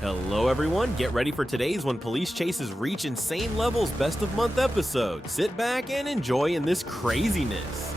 Hello everyone, get ready for today's When Police Chases Reach Insane Levels Best of Month episode. Sit back and enjoy in this craziness.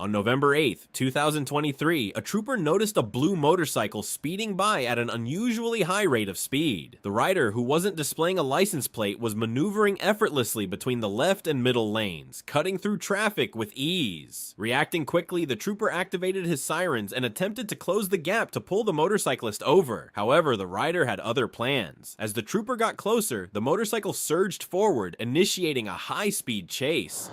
On November 8th, 2023, a trooper noticed a blue motorcycle speeding by at an unusually high rate of speed. The rider, who wasn't displaying a license plate, was maneuvering effortlessly between the left and middle lanes, cutting through traffic with ease. Reacting quickly, the trooper activated his sirens and attempted to close the gap to pull the motorcyclist over. However, the rider had other plans. As the trooper got closer, the motorcycle surged forward, initiating a high-speed chase.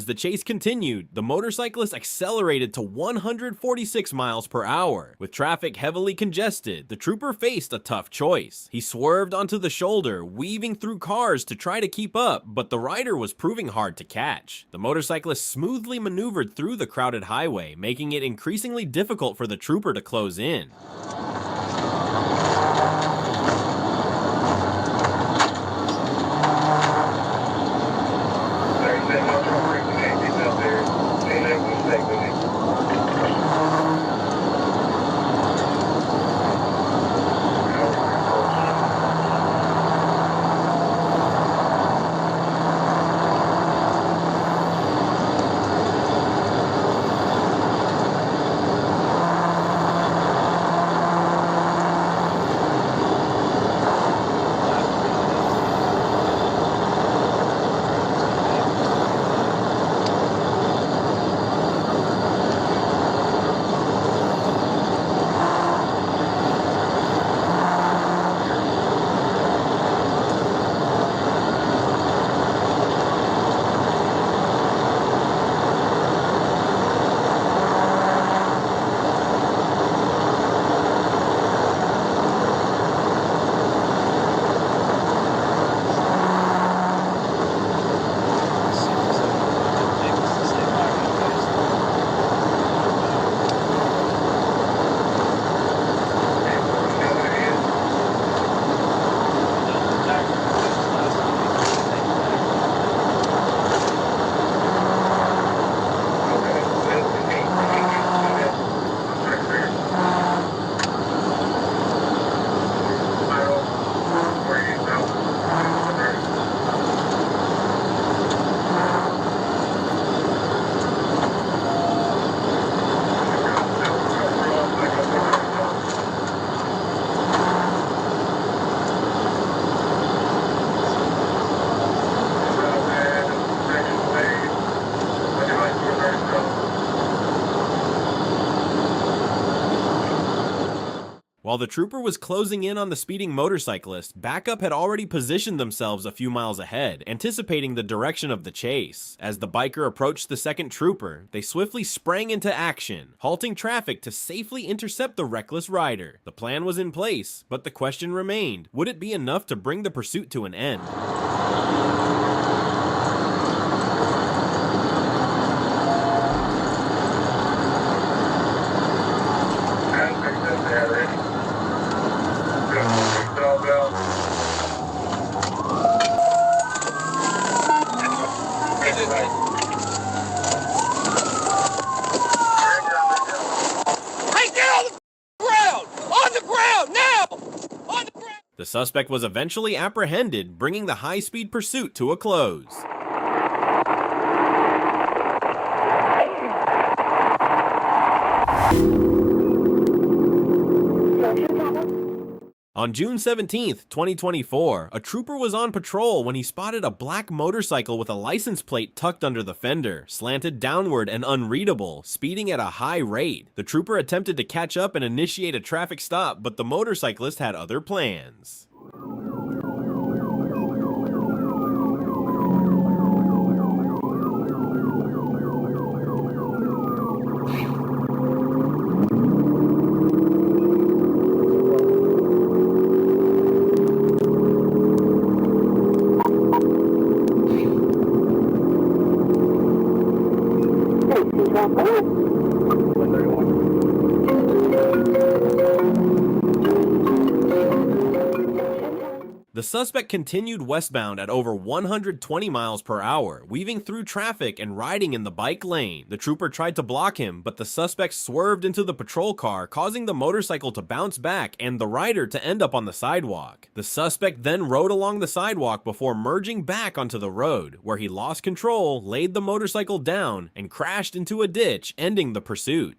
As the chase continued, the motorcyclist accelerated to 146 miles per hour. With traffic heavily congested, the trooper faced a tough choice. He swerved onto the shoulder, weaving through cars to try to keep up, but the rider was proving hard to catch. The motorcyclist smoothly maneuvered through the crowded highway, making it increasingly difficult for the trooper to close in. While the trooper was closing in on the speeding motorcyclist, backup had already positioned themselves a few miles ahead, anticipating the direction of the chase. As the biker approached the second trooper, they swiftly sprang into action, halting traffic to safely intercept the reckless rider. The plan was in place, but the question remained, would it be enough to bring the pursuit to an end? Hey, get on the ground! On the ground, now! On the ground! The suspect was eventually apprehended, bringing the high-speed pursuit to a close. On June 17, 2024, a trooper was on patrol when he spotted a black motorcycle with a license plate tucked under the fender, slanted downward and unreadable, speeding at a high rate. The trooper attempted to catch up and initiate a traffic stop, but the motorcyclist had other plans. The suspect continued westbound at over 120 miles per hour, weaving through traffic and riding in the bike lane. The trooper tried to block him, but the suspect swerved into the patrol car, causing the motorcycle to bounce back and the rider to end up on the sidewalk. The suspect then rode along the sidewalk before merging back onto the road, where he lost control, laid the motorcycle down, and crashed into a ditch, ending the pursuit.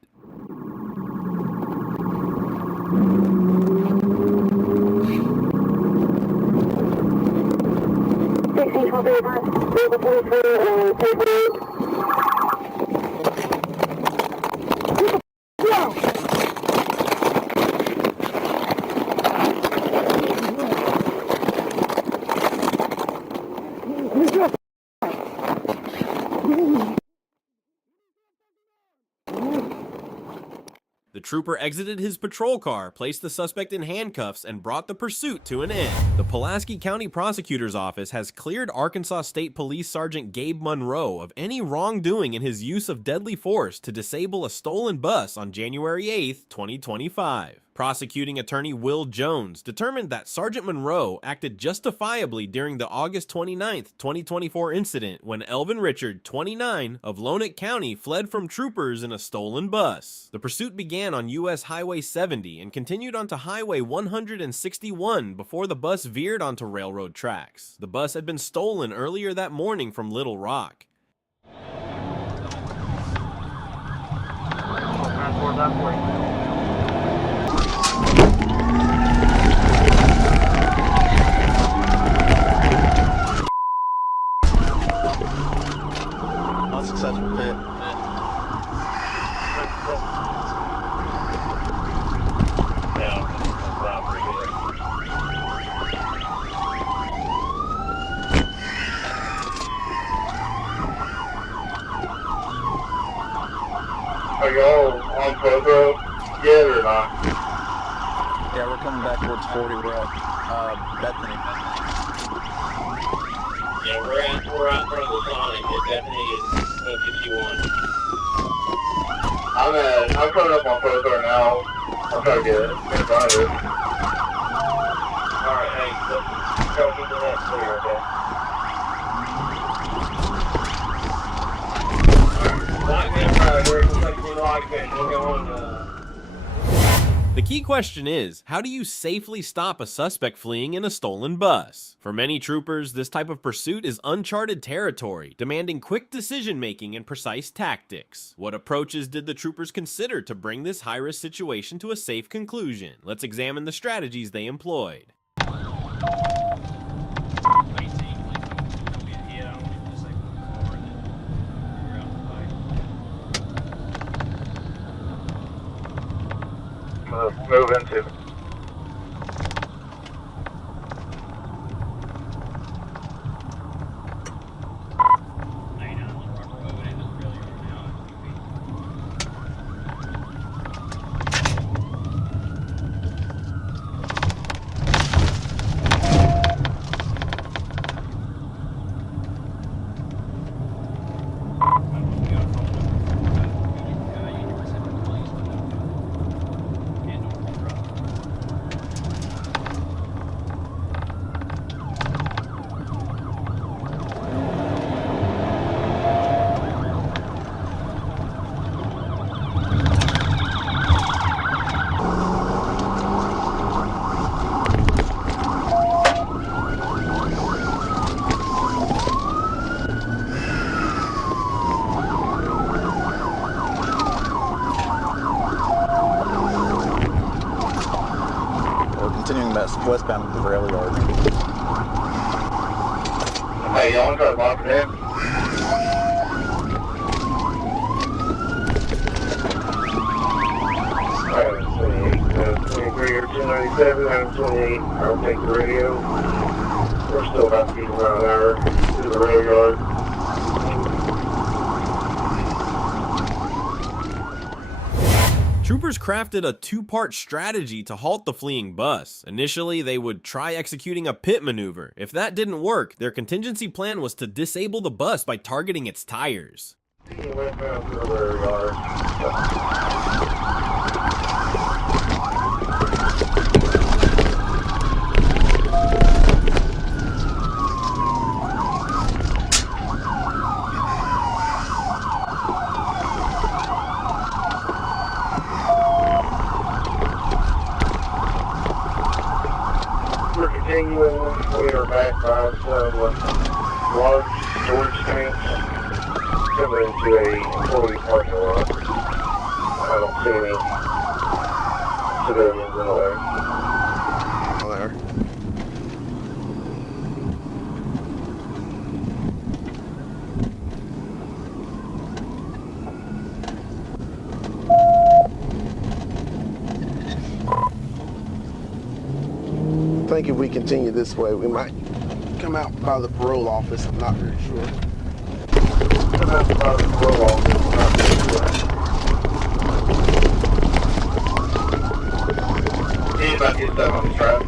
The trooper exited his patrol car, placed the suspect in handcuffs, and brought the pursuit to an end. The Pulaski County Prosecutor's Office has cleared Arkansas State Police Sergeant Gabe Monroe of any wrongdoing in his use of deadly force to disable a stolen bus on January 8, 2025. Prosecuting attorney Will Jones determined that Sergeant Monroe acted justifiably during the August 29, 2024 incident when Elvin Richard, 29, of Lonoke County fled from troopers in a stolen bus. The pursuit began on US Highway 70 and continued onto Highway 161 before the bus veered onto railroad tracks. The bus had been stolen earlier that morning from Little Rock. Unsuccessful pit. Are y'all on Provo yet or not? Yeah, we're coming back towards 40. We're at Bethany. Yeah, we're out in front of the Sonic. It definitely is 51. I'm coming up on Provo now. I'm trying to get in front of it. Alright, hey, go keep the net clear, okay? Lockman Road, we're expecting Lockman. We're going The key question is, how do you safely stop a suspect fleeing in a stolen bus? For many troopers, this type of pursuit is uncharted territory, demanding quick decision-making and precise tactics. What approaches did the troopers consider to bring this high-risk situation to a safe conclusion? Let's examine the strategies they employed. Move into. That's westbound of the rail yard. Hey, y'all got to lock it in. Alright, 23 or 297, I'm 28. I'll take the radio. We're still about to be around an hour to the rail yard. Troopers crafted a two-part strategy to halt the fleeing bus. Initially, they would try executing a pit maneuver. If that didn't work, their contingency plan was to disable the bus by targeting its tires. Westbound to the rail yard. We're continuing. We are back by some large storage tanks coming into a employee parking lot. I don't see any civilians in the way. There. I think if we continue this way, we might come out by the parole office. I'm not very sure. Come out by the parole office. I'm not really sure. Anybody get stuck on the track?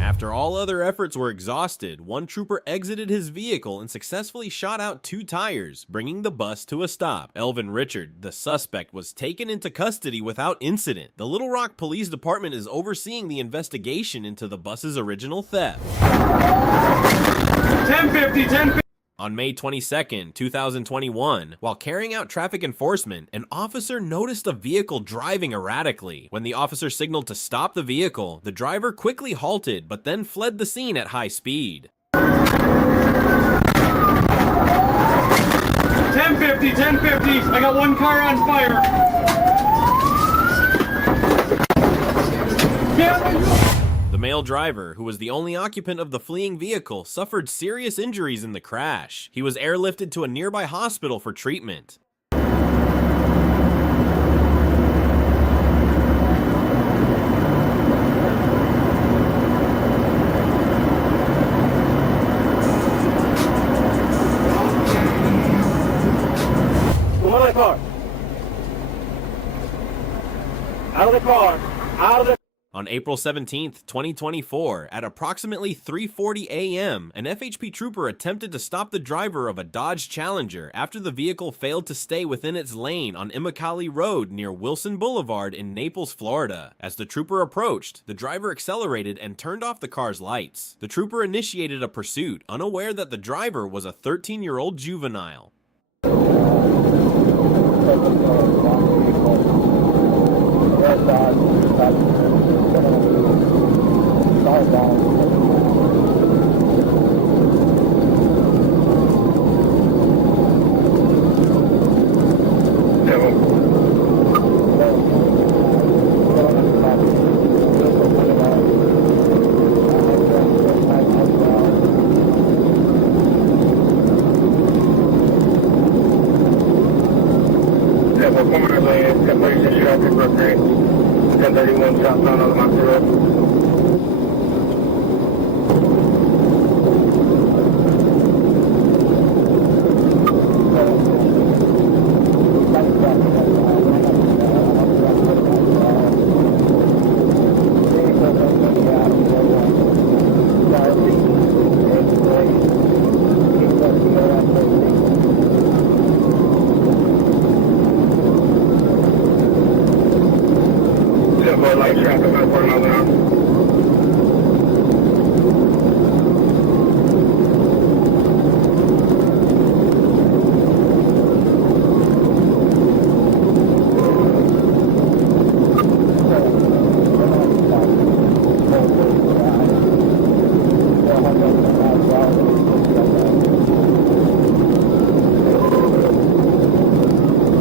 After all other efforts were exhausted, one trooper exited his vehicle and successfully shot out 2 tires, bringing the bus to a stop. Elvin Richard, the suspect, was taken into custody without incident. The Little Rock Police Department is overseeing the investigation into the bus's original theft. 1050. On May 22, 2021, while carrying out traffic enforcement, an officer noticed a vehicle driving erratically. When the officer signaled to stop the vehicle, the driver quickly halted but then fled the scene at high speed. 1050. I got one car on fire. The male driver, who was the only occupant of the fleeing vehicle, suffered serious injuries in the crash. He was airlifted to a nearby hospital for treatment. Come on, car. Out of the car. Out of the. On April 17, 2024, at approximately 3:40 a.m., an FHP trooper attempted to stop the driver of a Dodge Challenger after the vehicle failed to stay within its lane on Immokalee Road near Wilson Boulevard in Naples, Florida. As the trooper approached, the driver accelerated and turned off the car's lights. The trooper initiated a pursuit, unaware that the driver was a 13-year-old juvenile. Completion traffic reference 1031 southbound on the Moxie Road. Light traffic on 4 miles an hour.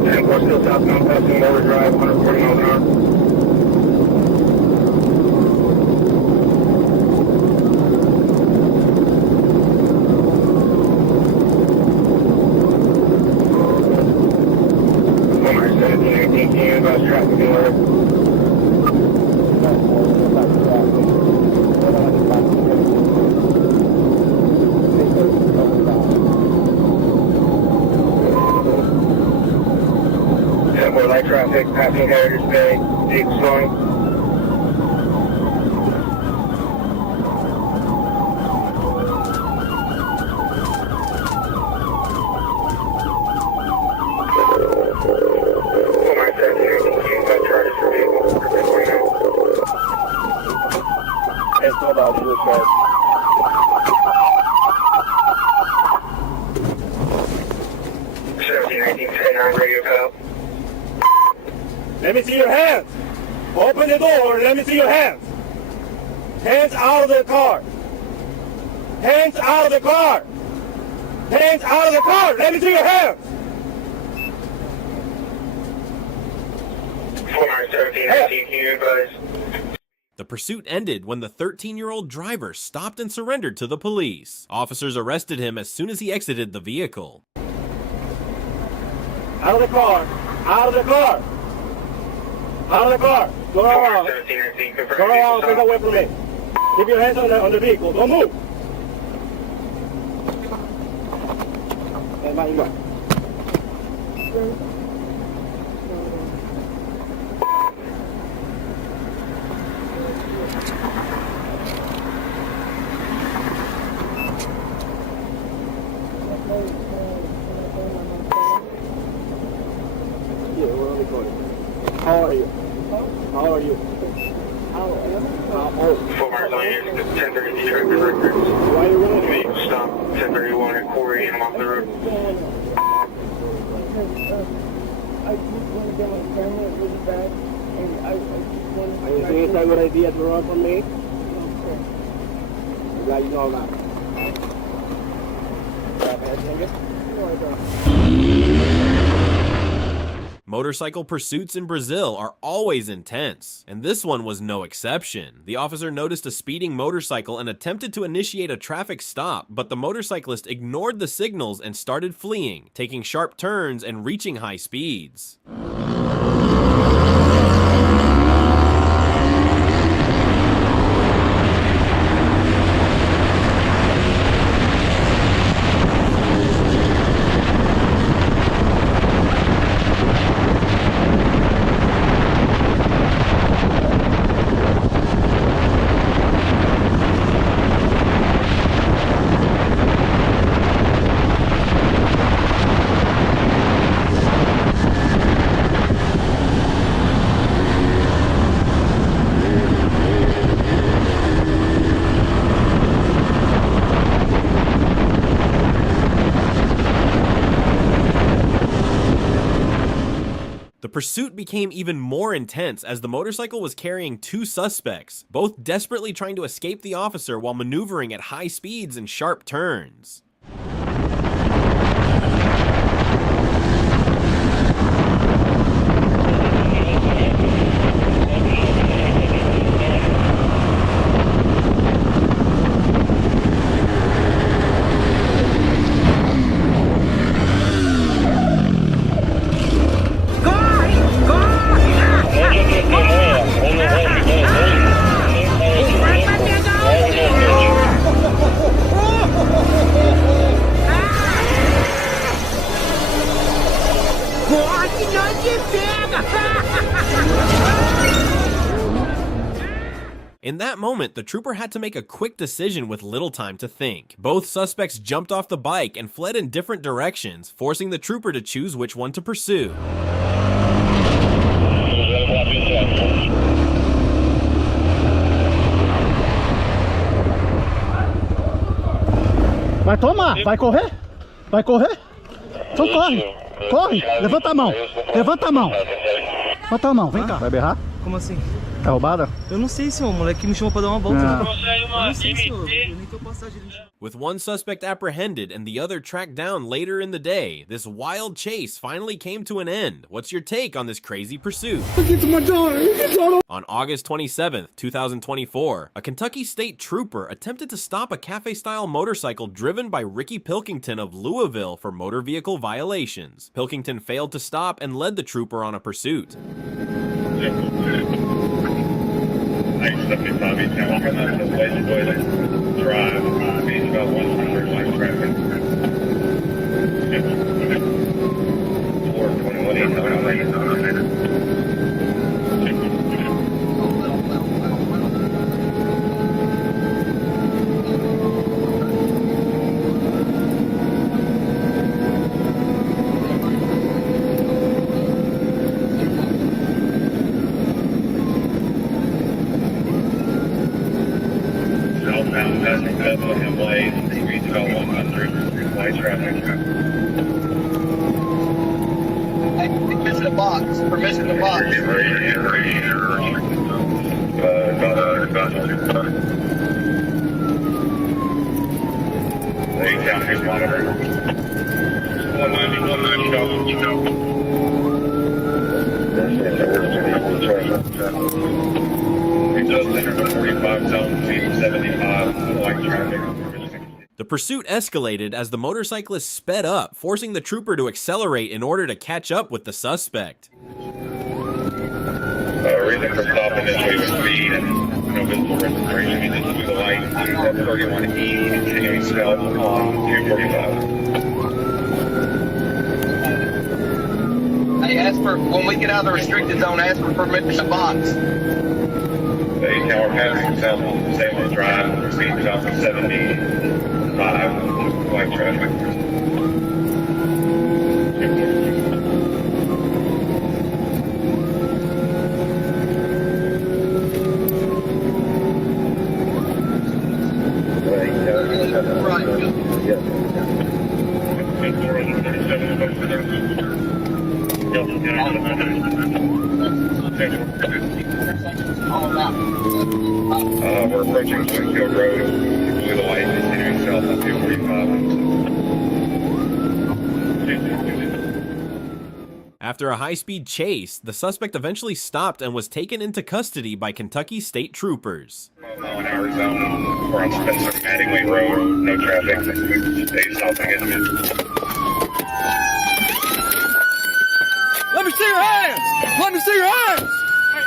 And we're still southbound passing Motor Drive, 140 miles an hour. light traffic, passing Heritage Bay, vehicle slowing. It's about to start. Let me see your hands. Open the door. Let me see your hands. Hands out of the car. Hands out of the car. Hands out of the car. Let me see your hands. 4917, can you advise? The pursuit ended when the 13-year-old driver stopped and surrendered to the police. Officers arrested him as soon as he exited the vehicle. Out of the car. Out of the car. Out of the car. Go around. 4917, confirm. Go around. Take away from me. Keep your hands on the vehicle. Don't move. Hey, man, you go. How are you? How are you? How old? 1030 traffic records. Why are you running? Vehicle stop, 1031 and Corey, and I'm off the road. I just want to get my camera really bad, and I just want to... Are you saying it's not a good idea to run from me? No, sir. I'm glad you know that. No, I don't. Motorcycle pursuits in Brazil are always intense, and this one was no exception. The officer noticed a speeding motorcycle and attempted to initiate a traffic stop, but the motorcyclist ignored the signals and started fleeing, taking sharp turns and reaching high speeds. The pursuit became even more intense as the motorcycle was carrying two suspects, both desperately trying to escape the officer while maneuvering at high speeds and sharp turns. In that moment, the trooper had to make a quick decision with little time to think. Both suspects jumped off the bike and fled in different directions, forcing the trooper to choose which one to pursue. Vai tomar, vai correr? Vai correr? Então corre, corre, levanta a mão, levanta a mão. Levanta a mão, vem cá. Vai berrar? Como assim? Tá roubada? Eu não sei, senhor. O moleque me chamou pra dar uma volta. Ah. Eu não sei, senhor. Eu nem tenho passagem. With one suspect apprehended and the other tracked down later in the day, this wild chase finally came to an end. What's your take on this crazy pursuit? On August 27th, 2024, a Kentucky state trooper attempted to stop a cafe-style motorcycle driven by Ricky Pilkington of Louisville for motor vehicle violations. Pilkington failed to stop and led the trooper on a pursuit. I-75 East now, walking out to Lazy Boiler Drive, being about 100 light traffic. 421 800. traffic. Permission to box. Permission to box. County monitor. 190, It does enter the 45 zone, speed 75, white traffic. The pursuit escalated as the motorcyclist sped up, forcing the trooper to accelerate in order to catch up with the suspect. Reason for stopping is we would speed and no visible registration. We just do the light at 31E, continuing south on 245. Hey, ask for, when we get out of the restricted zone, ask for permission to box. Now we're passing south on Salem Drive, speed about 75, white traffic. We're approaching Springfield Road. Blue the light, continuing south on 245. After a high-speed chase, the suspect eventually stopped and was taken into custody by Kentucky state troopers. Mile-an-hour zone. We're on Spencer Mattingly Road. No traffic. Stay stopping it. Let me see your hands! Let me see your hands!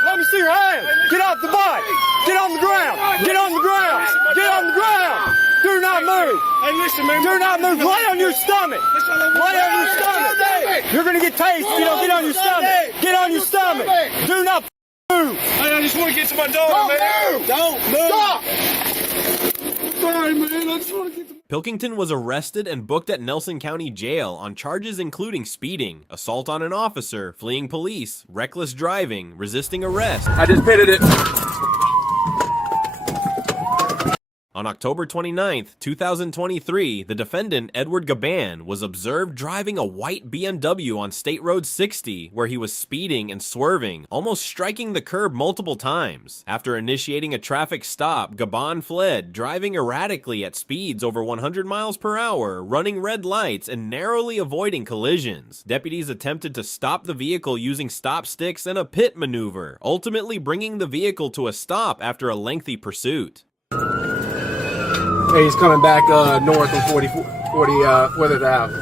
Let me see your hands! Get off the bike! Get on the ground! Get on the ground! Get on the ground! Do not move! Hey, listen, man. Do not move! Lay on your stomach! Lay on your stomach! You're gonna get tased if you don't get on your stomach! Get on your stomach! Do not move! Hey, I just want to get to my daughter, man! Don't move! Stop! Sorry, man. I just want to get to... Pilkington was arrested and booked at Nelson County Jail on charges including speeding, assault on an officer, fleeing police, reckless driving, resisting arrest. I just pitted it. On October 29, 2023, the defendant, Edward Gaban, was observed driving a white BMW on State Road 60, where he was speeding and swerving, almost striking the curb multiple times. After initiating a traffic stop, Gaban fled, driving erratically at speeds over 100 miles per hour, running red lights, and narrowly avoiding collisions. Deputies attempted to stop the vehicle using stop sticks and a pit maneuver, ultimately bringing the vehicle to a stop after a lengthy pursuit. Hey, he's coming back north on 40 Weathered Ave.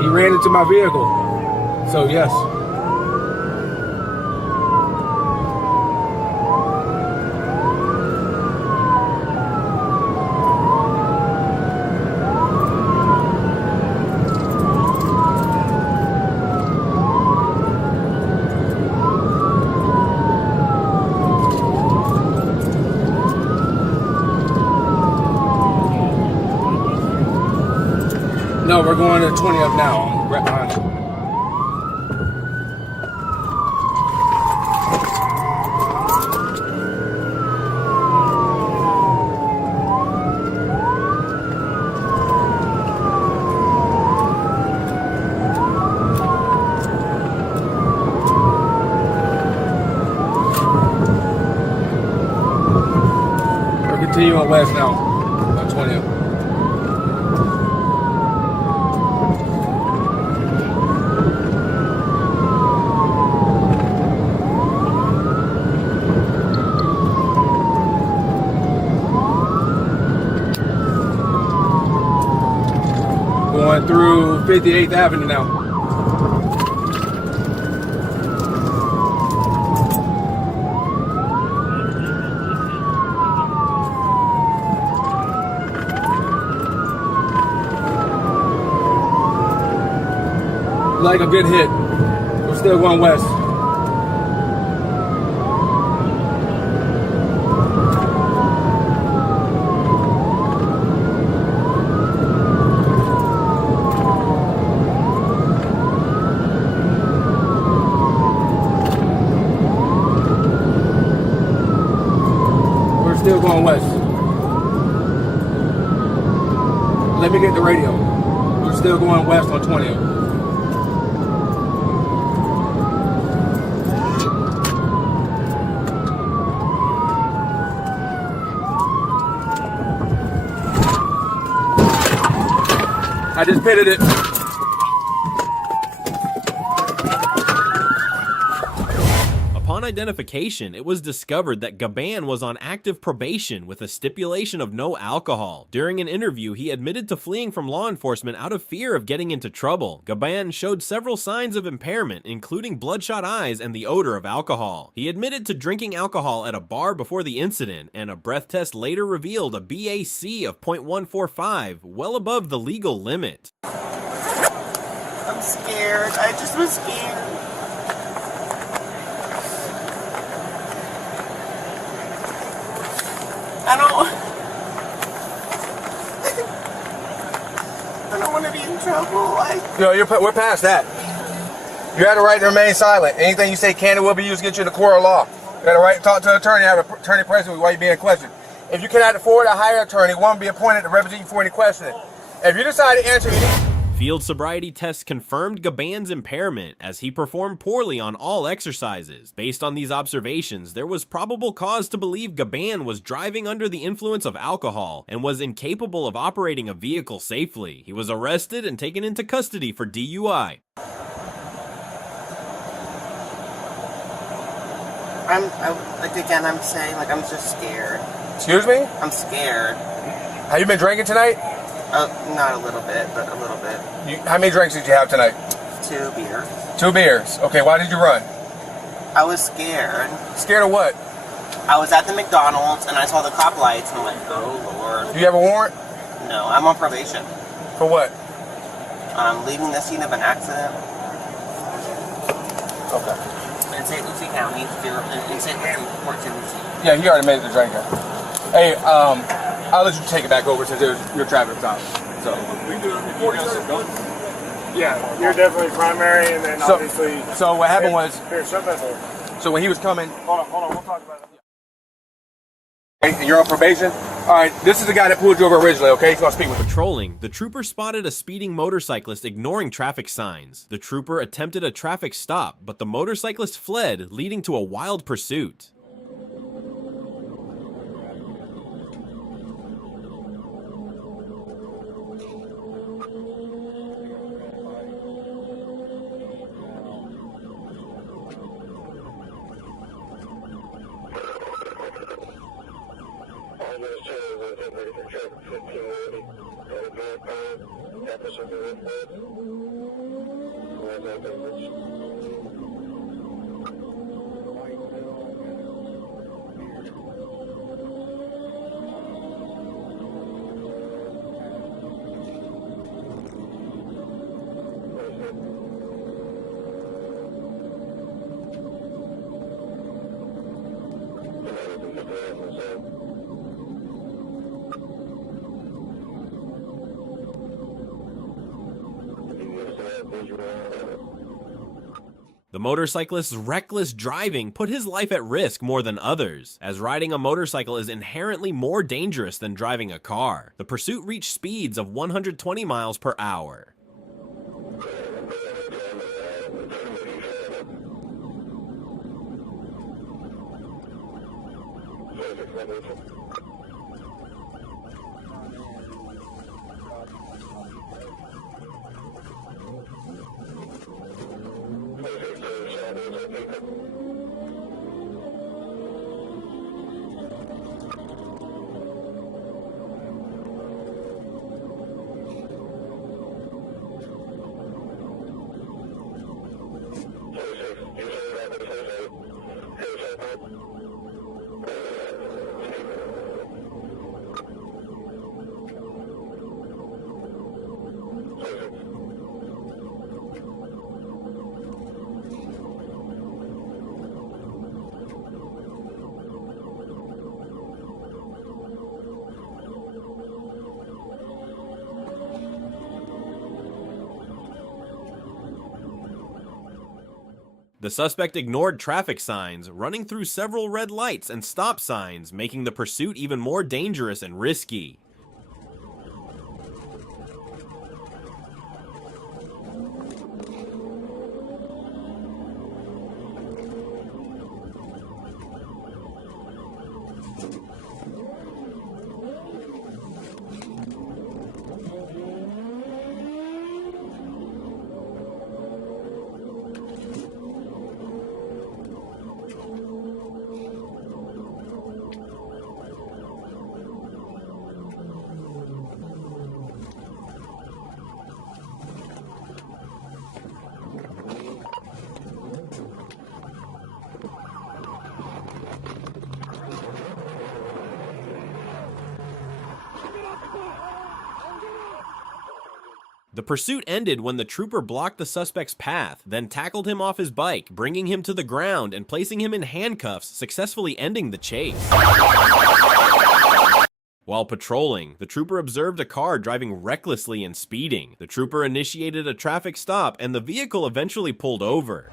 He ran into my vehicle, so yes. No, we're going to 20 up now, right behind you. We're continuing west now, on 20 up. Going through 58th Avenue now. like a good hit. We're still going west. We're still going west. Let me get the radio. We're still going west on 20. I just pitted it. Upon identification, it was discovered that Gaban was on active probation with a stipulation of no alcohol. During an interview, he admitted to fleeing from law enforcement out of fear of getting into trouble. Gaban showed several signs of impairment, including bloodshot eyes and the odor of alcohol. He admitted to drinking alcohol at a bar before the incident, and a breath test later revealed a BAC of 0.145, well above the legal limit. I'm scared. I just was scared. I don't want to be in trouble. We're past that. You have the right to remain silent. Anything you say can and will be used to get you in the court of law. You have the right to talk to an attorney, have an attorney present while you're being questioned. If you cannot afford a hire attorney, one will be appointed to represent you for any questioning. If you decide to answer any... Field sobriety tests confirmed Gaban's impairment as he performed poorly on all exercises. Based on these observations, there was probable cause to believe Gaban was driving under the influence of alcohol and was incapable of operating a vehicle safely. He was arrested and taken into custody for DUI. I'm saying, I'm just scared. Excuse me? I'm scared. Have you been drinking tonight? Not a little bit, but a little bit. How many drinks did you have tonight? 2 beers. 2 beers. Okay, why did you run? I was scared. Scared of what? I was at the McDonald's and I saw the cop lights and I'm like, oh Lord. Do you have a warrant? No, I'm on probation. For what? Leaving the scene of an accident. Okay. In St. Lucie County, in St. Lucie. Yeah, he already made it to drinking. Hey, I'll let you take it back over since your traffic stop. So. Yeah, you're definitely primary, and then obviously. So what happened was. Here, shut that door. So when he was coming. Hold on, we'll talk about it. Hey, you're on probation? Alright, this is the guy that pulled you over originally, okay? He's gonna speak with you. Patrolling, the trooper spotted a speeding motorcyclist ignoring traffic signs. The trooper attempted a traffic stop, but the motorcyclist fled, leading to a wild pursuit. The motorcyclist's reckless driving put his life at risk more than others, as riding a motorcycle is inherently more dangerous than driving a car. The pursuit reached speeds of 120 miles per hour. The suspect ignored traffic signs, running through several red lights and stop signs, making the pursuit even more dangerous and risky. The pursuit ended when the trooper blocked the suspect's path, then tackled him off his bike, bringing him to the ground and placing him in handcuffs, successfully ending the chase. While patrolling, the trooper observed a car driving recklessly and speeding. The trooper initiated a traffic stop, and the vehicle eventually pulled over.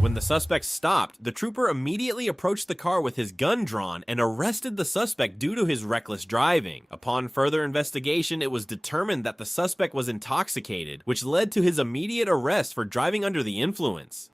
When the suspect stopped, the trooper immediately approached the car with his gun drawn and arrested the suspect due to his reckless driving. Upon further investigation, it was determined that the suspect was intoxicated, which led to his immediate arrest for driving under the influence.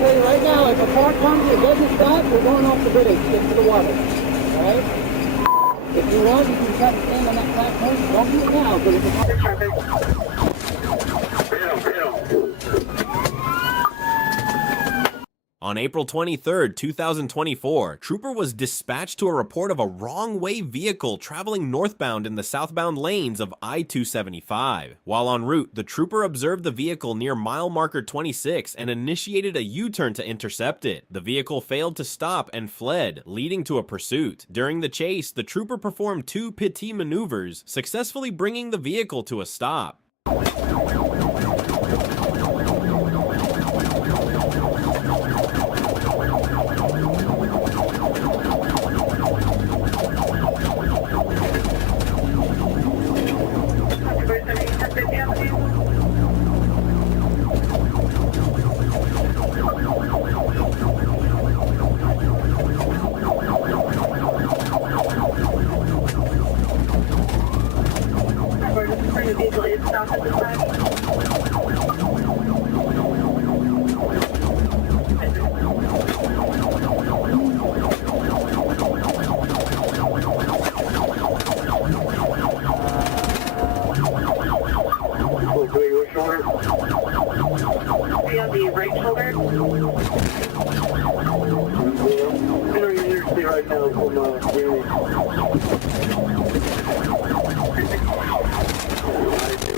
Right now, if a car comes and doesn't stop, we're going off the bridge into the water. Alright? If you want, you can try to stand on that platform. Don't do it now, but if On April 23, 2024, Trooper was dispatched to a report of a wrong-way vehicle traveling northbound in the southbound lanes of I-275. While en route, the Trooper observed the vehicle near mile marker 26 and initiated a U-turn to intercept it. The vehicle failed to stop and fled, leading to a pursuit. During the chase, the Trooper performed 2 petit maneuvers, successfully bringing the vehicle to a stop. right now from Gary.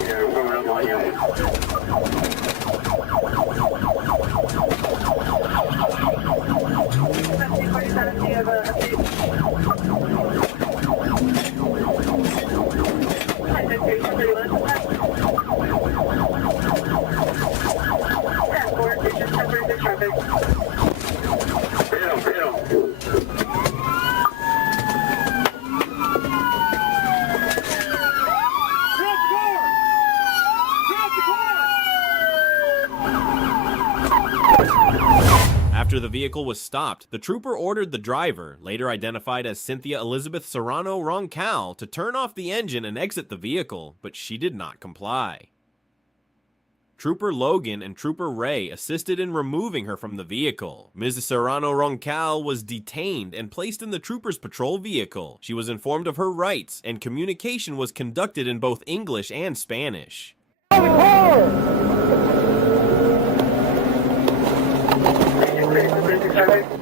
Yeah, we're going on here. After the vehicle was stopped, the trooper ordered the driver, later identified as Cynthia Elizabeth Serrano Roncal, to turn off the engine and exit the vehicle, but she did not comply. Trooper Logan and Trooper Ray assisted in removing her from the vehicle. Ms. Serrano Roncal was detained and placed in the trooper's patrol vehicle. She was informed of her rights, and communication was conducted in both English and Spanish. Get out of the car!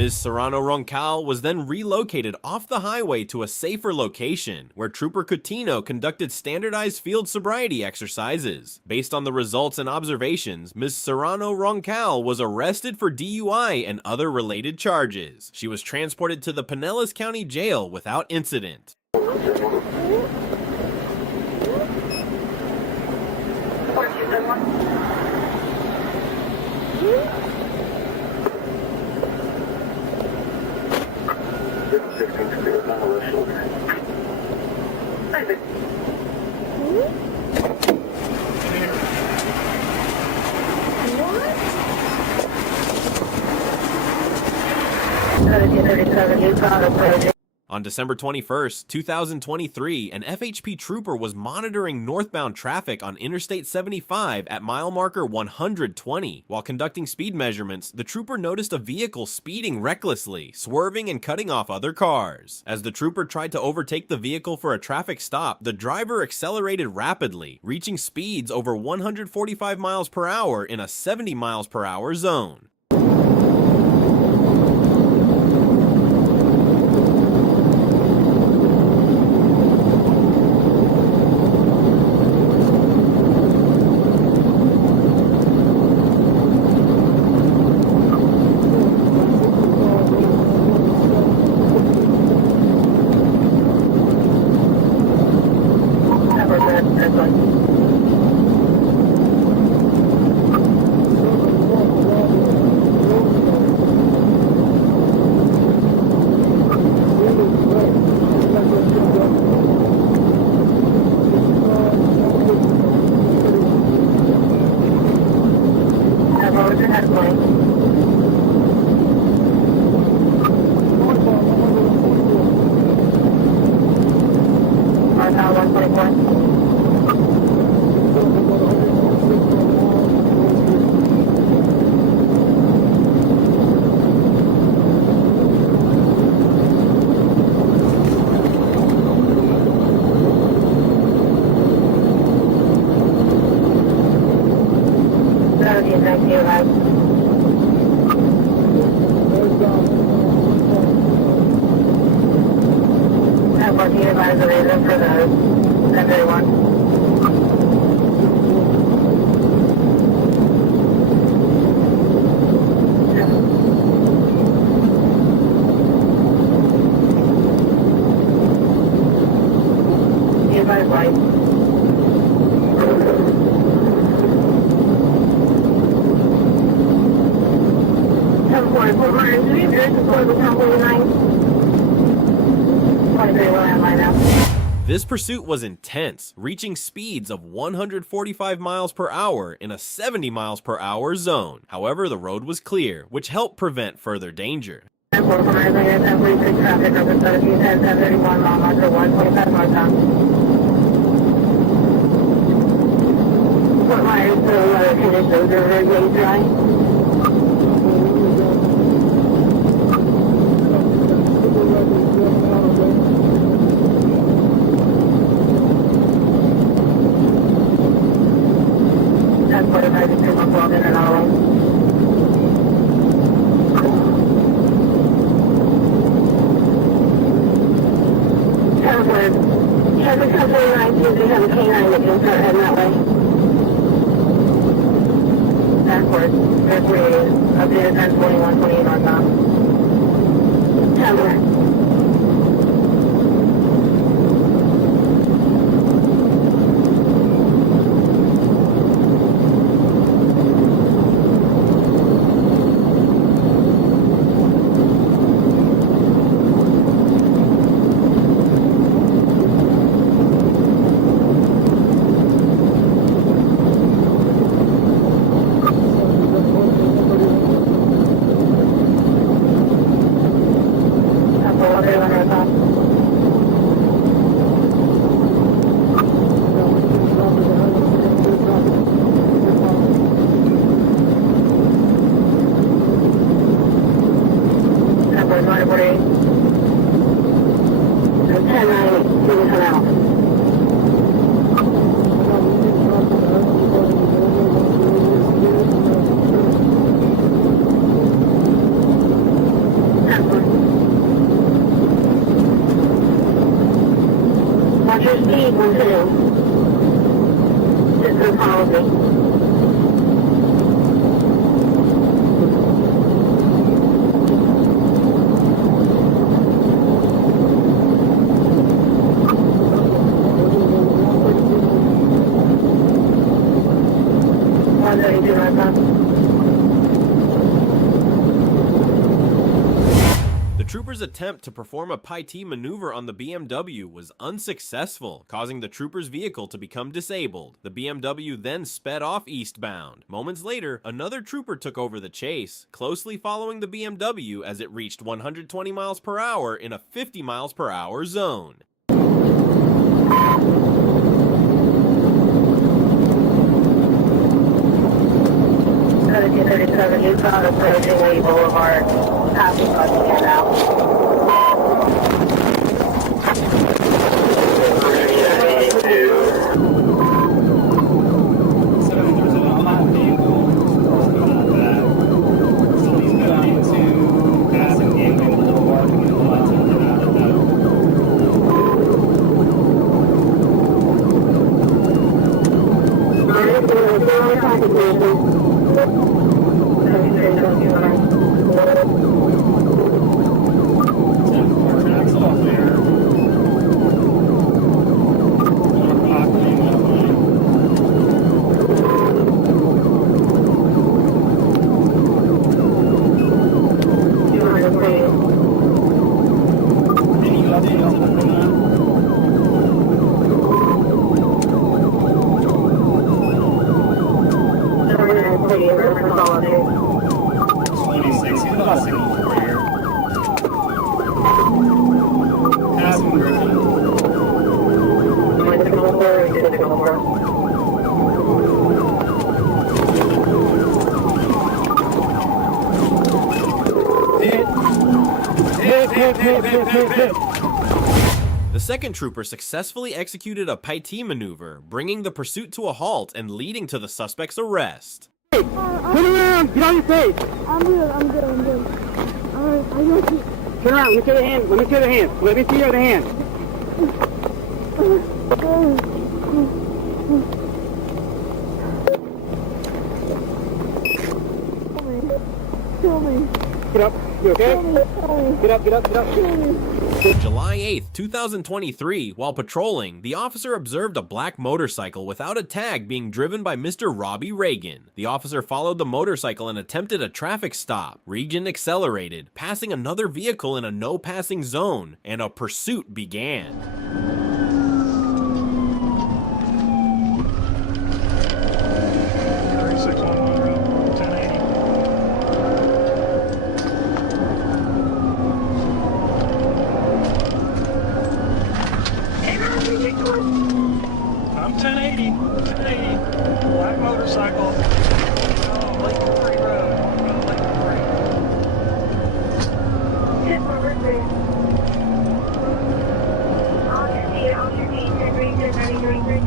Ms. Serrano Roncal was then relocated off the highway to a safer location, where Trooper Coutinho conducted standardized field sobriety exercises. Based on the results and observations, Ms. Serrano Roncal was arrested for DUI and other related charges. She was transported to the Pinellas County Jail without incident. On December 21st, 2023, an FHP trooper was monitoring northbound traffic on Interstate 75 at mile marker 120. While conducting speed measurements, the trooper noticed a vehicle speeding recklessly, swerving and cutting off other cars. As the trooper tried to overtake the vehicle for a traffic stop, the driver accelerated rapidly, reaching speeds over 145 miles per hour in a 70 miles per hour zone. This pursuit was intense, reaching speeds of 145 miles per hour in a 70 miles per hour zone. However, the road was clear, which helped prevent further danger. Traffic 1049 seems to have a canine that can start heading that way. Backwards. There's 380. Updated 1041, 28 northbound. 10 minutes. Watch your speed when too. Just go follow me. The troopers' attempt to perform a Pi-T maneuver on the BMW was unsuccessful, causing the troopers' vehicle to become disabled. The BMW then sped off eastbound. Moments later, another trooper took over the chase, closely following the BMW as it reached 120 miles per hour in a 50 miles per hour zone. Eastbound approaching Lee Boulevard. Passing bus stand out. The second trooper successfully executed a Pi-T maneuver, bringing the pursuit to a halt and leading to the suspect's arrest. Turn around! Get on your face! I'm good. Alright, I got you. Turn around, let me see your hand. Let me see your hand. Let me see your other hand. Kill me. Get up. You okay? Get up. Kill me. July 8th, 2023, while patrolling, the officer observed a black motorcycle without a tag being driven by Mr. Robbie Reagan. The officer followed the motorcycle and attempted a traffic stop. Reagan accelerated, passing another vehicle in a no-passing zone, and a pursuit began. I'm 1080, black motorcycle, Lakewood Free Road, Lakewood Free. Yes, over 3. Alternate, 1033,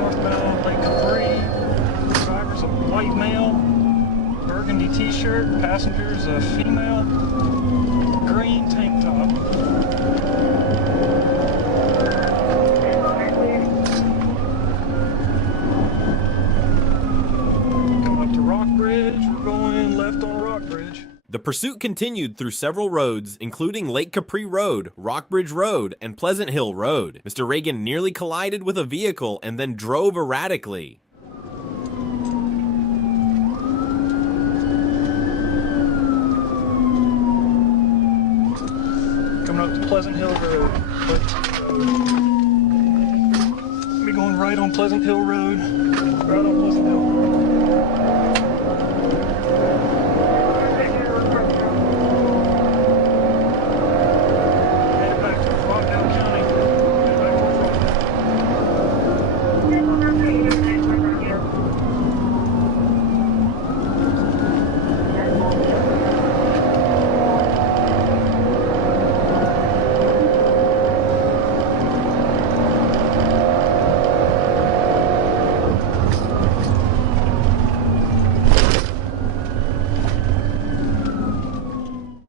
Northbound Lakewood Free, driver's a white male, burgundy t-shirt, passenger's a female, green tank top. Coming up to Rock Bridge, we're going left on Rock Bridge. The pursuit continued through several roads, including Lake Capri Road, Rockbridge Road, and Pleasant Hill Road. Mr. Reagan nearly collided with a vehicle and then drove erratically. Coming up to Pleasant Hill Road. We're going right on Pleasant Hill Road. Right on Pleasant Hill.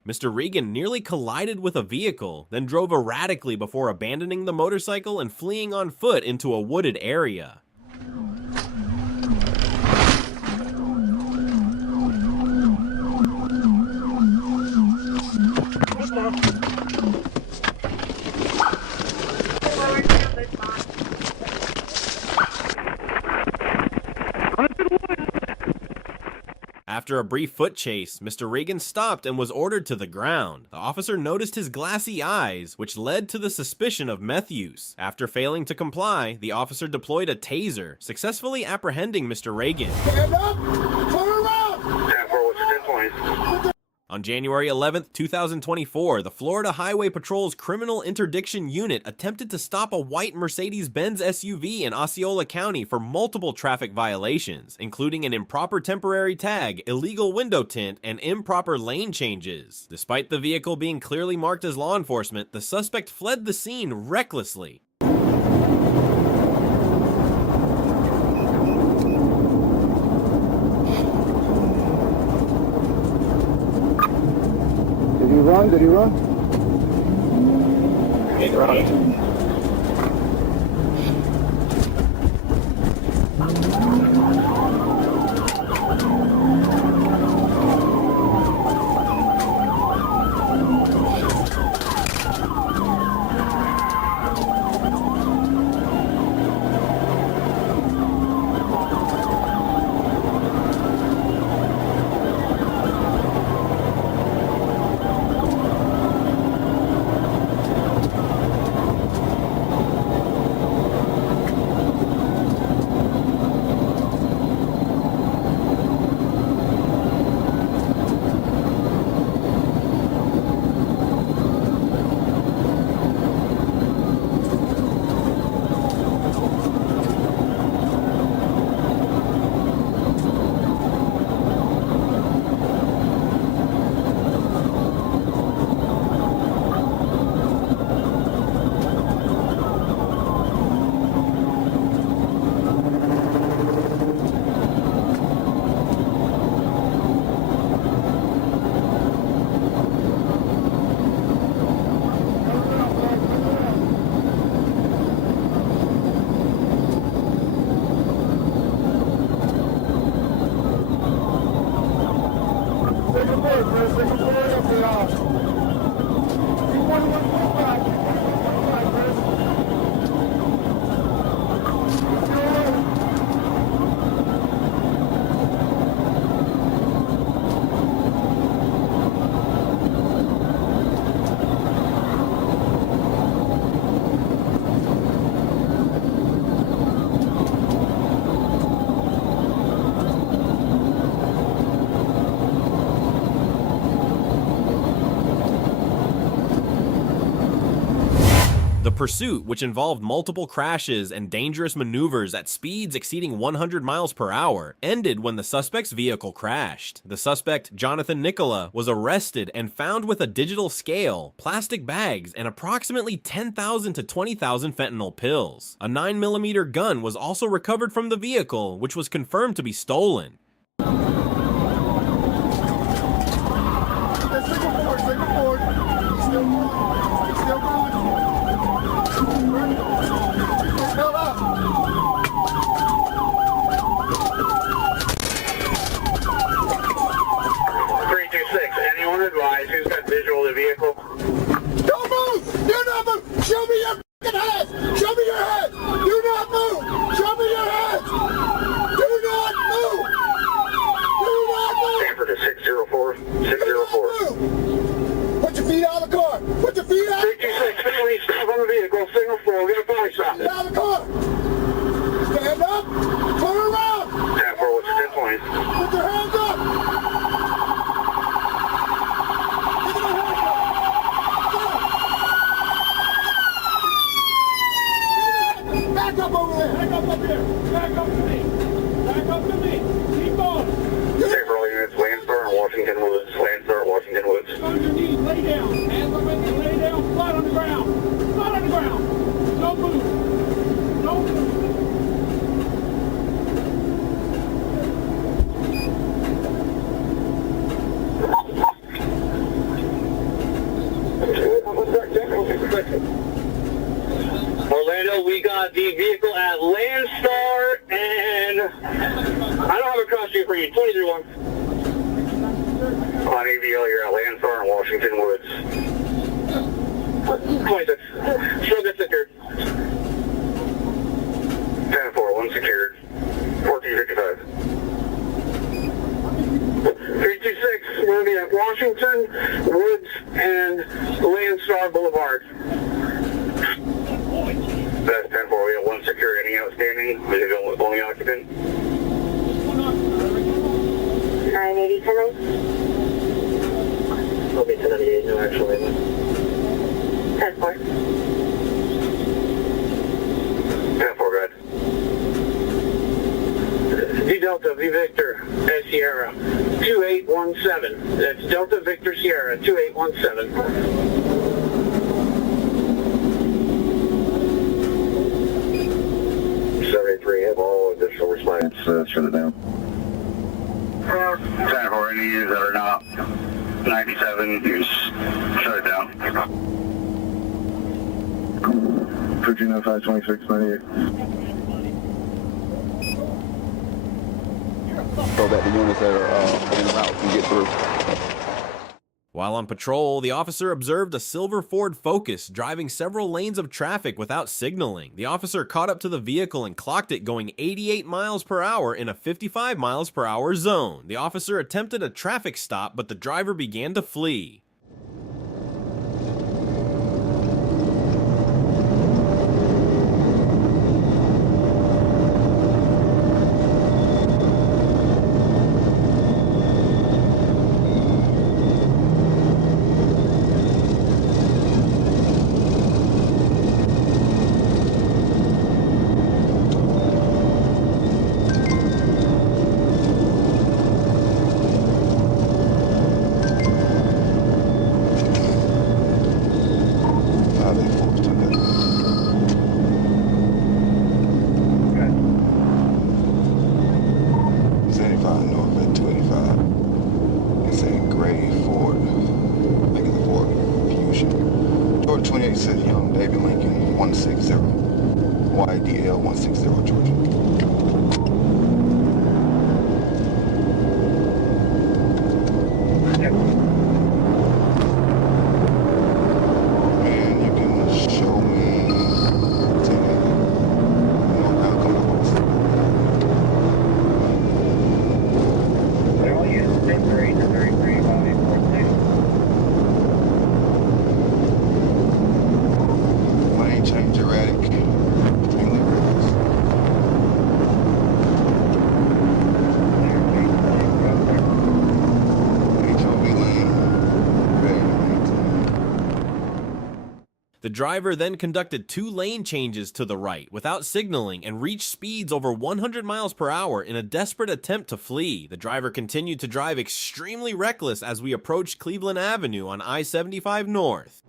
Mr. Reagan nearly collided with a vehicle, then drove erratically before abandoning the motorcycle and fleeing on foot into a wooded area. After a brief foot chase, Mr. Reagan stopped and was ordered to the ground. The officer noticed his glassy eyes, which led to the suspicion of meth use. After failing to comply, the officer deployed a taser, successfully apprehending Mr. Reagan. Stand up! Turn around! 10-4, On January 11th, 2024, the Florida Highway Patrol's Criminal Interdiction Unit attempted to stop a white Mercedes-Benz SUV in Osceola County for multiple traffic violations, including an improper temporary tag, illegal window tint, and improper lane changes. Despite the vehicle being clearly marked as law enforcement, the suspect fled the scene recklessly. Did he run? He's running. The pursuit, which involved multiple crashes and dangerous maneuvers at speeds exceeding 100 miles per hour, ended when the suspect's vehicle crashed. The suspect, Jonathan Nicola, was arrested and found with a digital scale, plastic bags, and approximately 10,000 to 20,000 fentanyl pills. A 9mm gun was also recovered from the vehicle, which was confirmed to be stolen. 10-4, 604. Put your feet out of the car. Put your feet out. 326, please stop on the vehicle. Signal 4. We'll get a body stop. Get out of the car. Stand up. Turn around. 10-4, what's your 1020? Put your hands up. Back up over there. Back up here. Back up to me. Back up to me. Keep going. Hey, for all units, Landstar and Washington Woods. Landstar, Washington Woods. On your knees. Lay down. Hands up in there. Lay down. Flat on the ground. Flat on the ground. Don't move. Don't move. Orlando, we got the vehicle at Landstar, and I don't have a cross street for you. 23-1. On AVL, you're at Landstar and Washington Woods. 26. Still get secured. 10-4, 1 secured. 1455. 326, we're going to be at Washington Woods and Landstar Boulevard. That's 10-4. We have 1 secure. Any outstanding? We have only occupant. 980 tonight. Will be 1098. No actual limit. 10-4. 10-4, go ahead. D Delta, V Victor, S Sierra, 2817. That's Delta Victor Sierra, 2817. 73, have all additional response. Shut it down. 10-4, any units that are not 97, use shut it down. Virginia 52698. So that the units that are en route can get through. While on patrol, the officer observed a silver Ford Focus driving several lanes of traffic without signaling. The officer caught up to the vehicle and clocked it going 88 miles per hour in a 55 miles per hour zone. The officer attempted a traffic stop, but the driver began to flee. YDL 160 Georgia. Man, you can show me lane change erratic. The driver then conducted 2 lane changes to the right without signaling and reached speeds over 100 miles per hour in a desperate attempt to flee. The driver continued to drive extremely reckless as we approached Cleveland Avenue on I-75 North.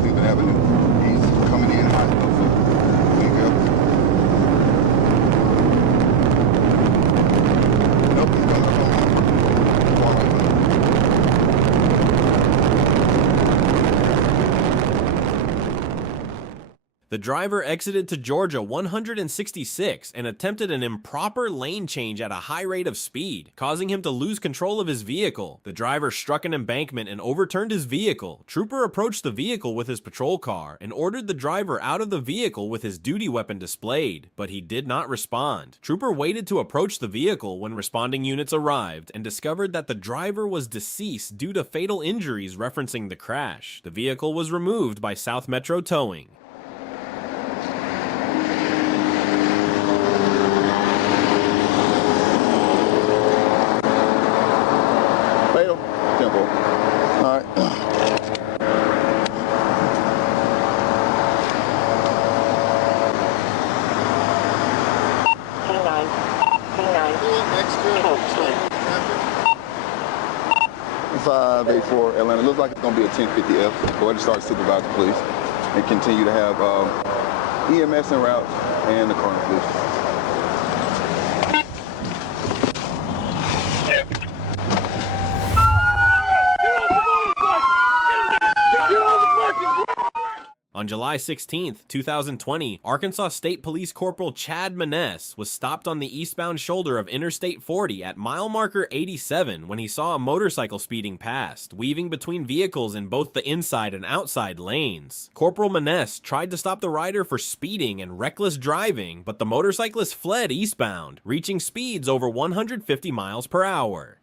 Cleveland Avenue. He's coming in hot. Nope, he's going to The driver exited to Georgia 166 and attempted an improper lane change at a high rate of speed, causing him to lose control of his vehicle. The driver struck an embankment and overturned his vehicle. Trooper approached the vehicle with his patrol car and ordered the driver out of the vehicle with his duty weapon displayed, but he did not respond. Trooper waited to approach the vehicle when responding units arrived and discovered that the driver was deceased due to fatal injuries referencing the crash. The vehicle was removed by South Metro Towing. Fatal? Simple. All right. T9. 584 Atlanta. Looks like it's going to be a 1050F. Go ahead and start supervisor, please. And continue to have EMS en route and the coroner, please. On July 16, 2020, Arkansas State Police Corporal Chad Maness was stopped on the eastbound shoulder of Interstate 40 at mile marker 87 when he saw a motorcycle speeding past, weaving between vehicles in both the inside and outside lanes. Corporal Maness tried to stop the rider for speeding and reckless driving, but the motorcyclist fled eastbound, reaching speeds over 150 miles per hour.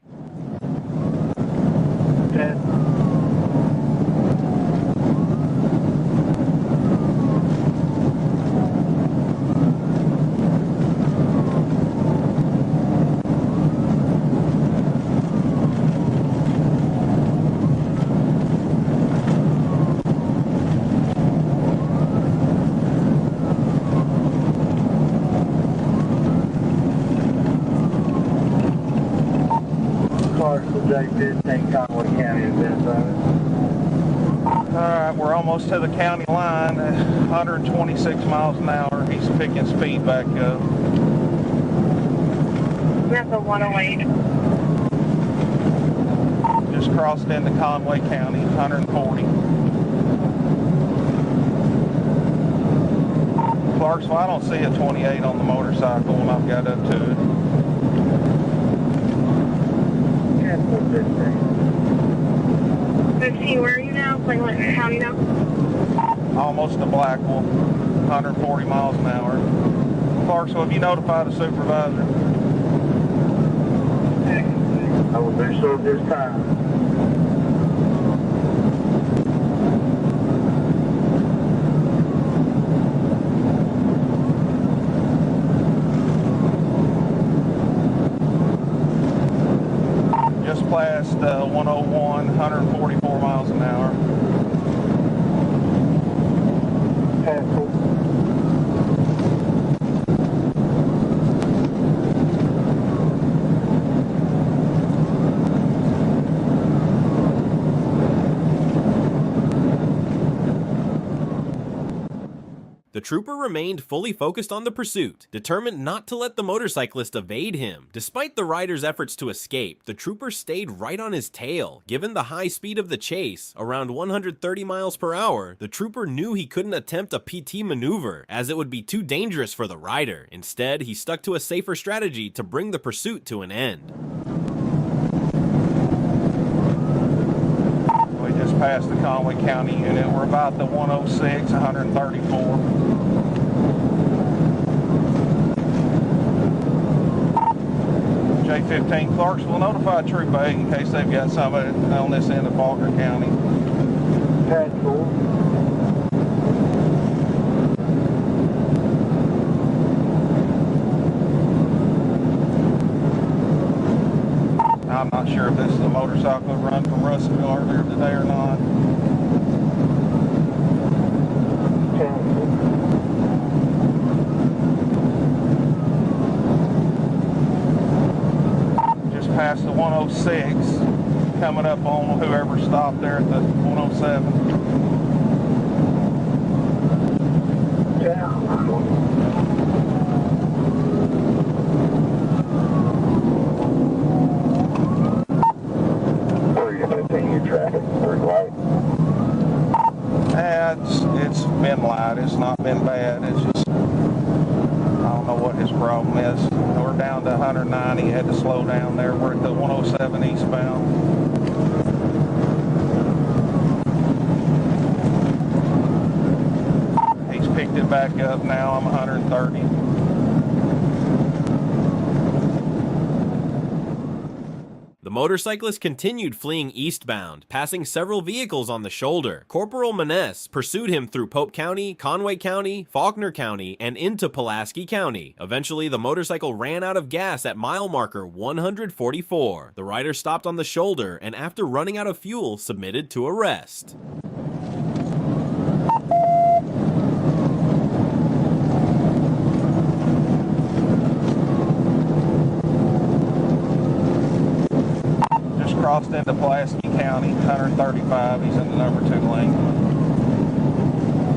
Alright, we're almost to the county line, 126 miles an hour. He's picking speed back up. That's a 108. Just crossed into Conway County, 140. Clarksville, I don't see a 28 on the motorcycle when I've got up to it. Let's see, where are you now? Like what county now? Almost to Blackwell, 140 miles an hour. Clarksville, have you notified the supervisor? I will do so this time. Just past 101, 144 miles an hour. The trooper remained fully focused on the pursuit, determined not to let the motorcyclist evade him. Despite the rider's efforts to escape, the trooper stayed right on his tail. Given the high speed of the chase, around 130 miles per hour, the trooper knew he couldn't attempt a PT maneuver, as it would be too dangerous for the rider. Instead, he stuck to a safer strategy to bring the pursuit to an end. We just passed the Conway County unit. We're about the 106, 134. J-15 Clarksville, notify Troop 8 in case they've got somebody on this end of Faulkner County. I'm not sure if this is a motorcycle run from Russellville earlier today or not. Just past the 106, coming up on whoever stopped there at the 107. It's been light. It's not been bad. It's just, I don't know what his problem is. We're down to 190. He had to slow down there. We're at the 107 eastbound. He's picked it back up now. I'm 130. The motorcyclist continued fleeing eastbound, passing several vehicles on the shoulder. Corporal Maness pursued him through Pope County, Conway County, Faulkner County, and into Pulaski County. Eventually, the motorcycle ran out of gas at mile marker 144. The rider stopped on the shoulder and after running out of fuel, submitted to arrest. Crossed into Pulaski County, 135. He's in the number 2 lane.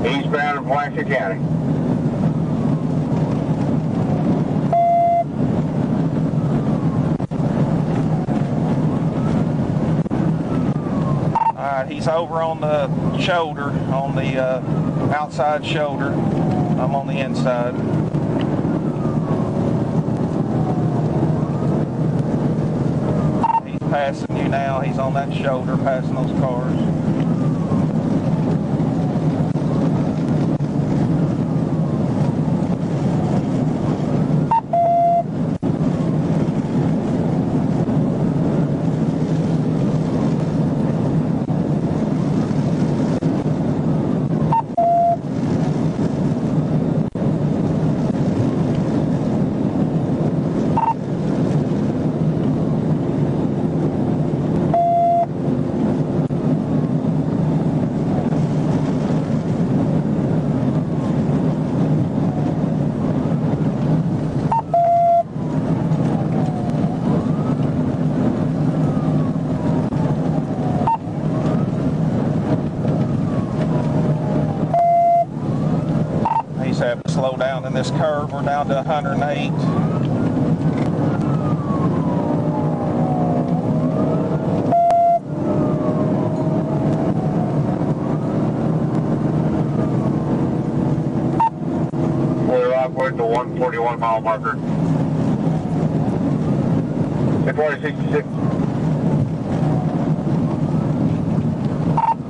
Eastbound in Pulaski County. Alright, he's over on the shoulder, on the outside shoulder. I'm on the inside. Passing you now. He's on that shoulder passing those cars. Have to slow down in this curve. We're down to 108. We're off the 141 mile marker. 4066.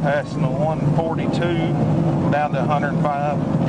Passing the 142 down to 105.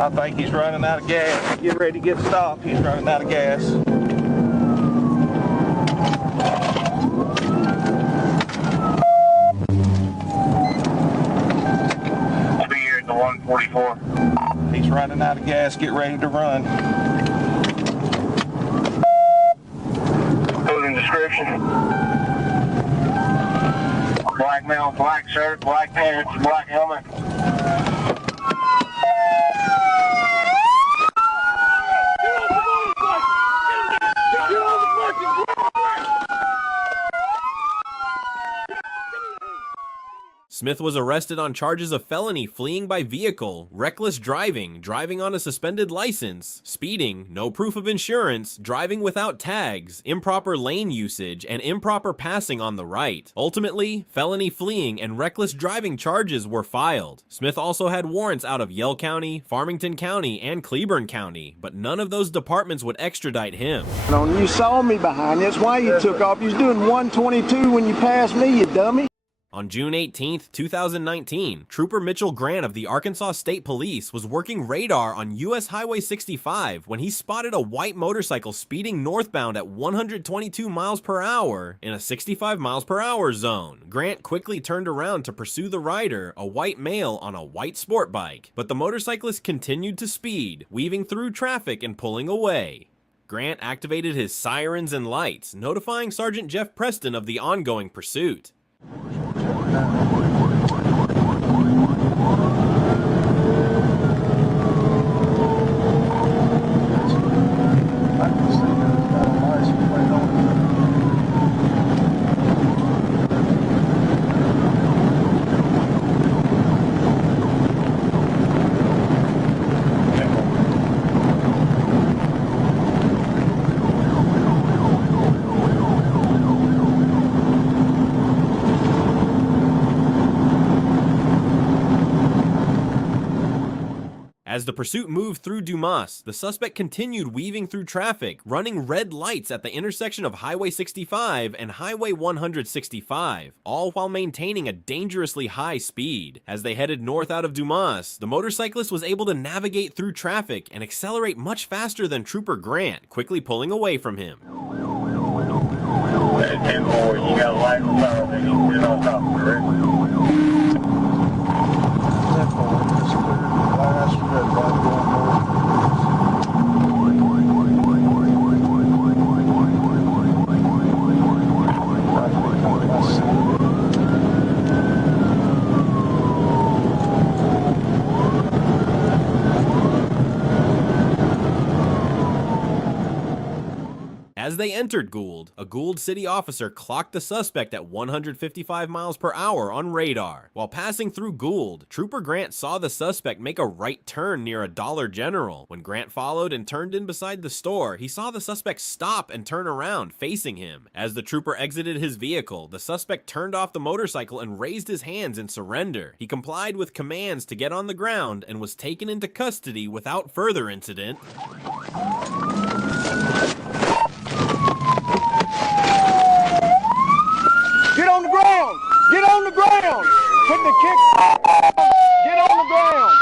I think he's running out of gas. Get ready to get stopped. He's running out of gas. I'll be here at the 144. He's running out of gas. Get ready to run. Clothing description. Black male, black shirt, black pants, black helmet. Smith was arrested on charges of felony fleeing by vehicle, reckless driving, driving on a suspended license, speeding, no proof of insurance, driving without tags, improper lane usage, and improper passing on the right. Ultimately, felony fleeing and reckless driving charges were filed. Smith also had warrants out of Yell County, Farmington County, and Cleburne County, but none of those departments would extradite him. You saw me behind. That's why you took off. You was doing 122 when you passed me, you dummy. On June 18, 2019, Trooper Mitchell Grant of the Arkansas State Police was working radar on US Highway 65 when he spotted a white motorcycle speeding northbound at 122 miles per hour in a 65 miles per hour zone. Grant quickly turned around to pursue the rider, a white male on a white sport bike, but the motorcyclist continued to speed, weaving through traffic and pulling away. Grant activated his sirens and lights, notifying Sergeant Jeff Preston of the ongoing pursuit. As the pursuit moved through Dumas, the suspect continued weaving through traffic, running red lights at the intersection of Highway 65 and Highway 165, all while maintaining a dangerously high speed. As they headed north out of Dumas, the motorcyclist was able to navigate through traffic and accelerate much faster than Trooper Grant, quickly pulling away from him. You got a light on top, and you get on top, correct? As they entered Gould, a Gould city officer clocked the suspect at 155 miles per hour on radar. While passing through Gould, Trooper Grant saw the suspect make a right turn near a Dollar General. When Grant followed and turned in beside the store, he saw the suspect stop and turn around, facing him. As the trooper exited his vehicle, the suspect turned off the motorcycle and raised his hands in surrender. He complied with commands to get on the ground and was taken into custody without further incident. Get on the ground! Get on the ground! Put the kick. Get on the ground!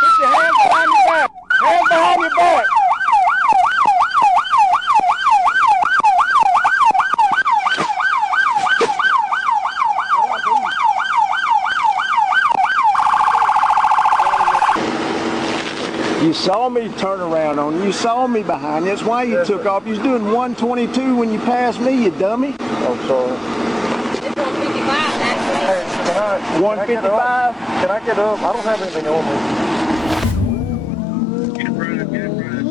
Put your hands behind your back! Hands behind your back! You saw me turn around on you. You saw me behind you. That's why you took off. You was doing 122 when you passed me, you dummy. Oh, sorry. 155? Can I get up? I don't have anything on me.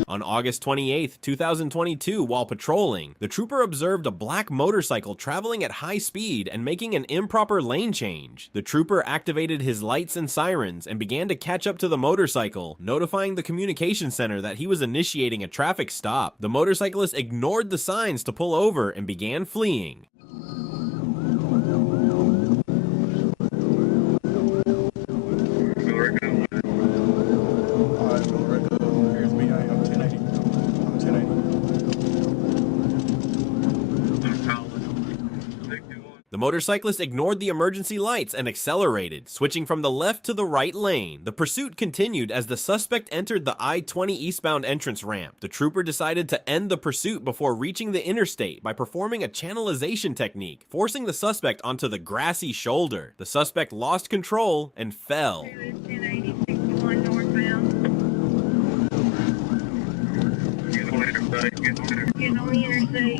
On August 28, 2022, while patrolling, the trooper observed a black motorcycle traveling at high speed and making an improper lane change. The trooper activated his lights and sirens and began to catch up to the motorcycle, notifying the communication center that he was initiating a traffic stop. The motorcyclist ignored the signs to pull over and began fleeing. The motorcyclist ignored the emergency lights and accelerated, switching from the left to the right lane. The pursuit continued as the suspect entered the I-20 eastbound entrance ramp. The trooper decided to end the pursuit before reaching the interstate by performing a channelization technique, forcing the suspect onto the grassy shoulder. The suspect lost control and fell. Get on the interstate.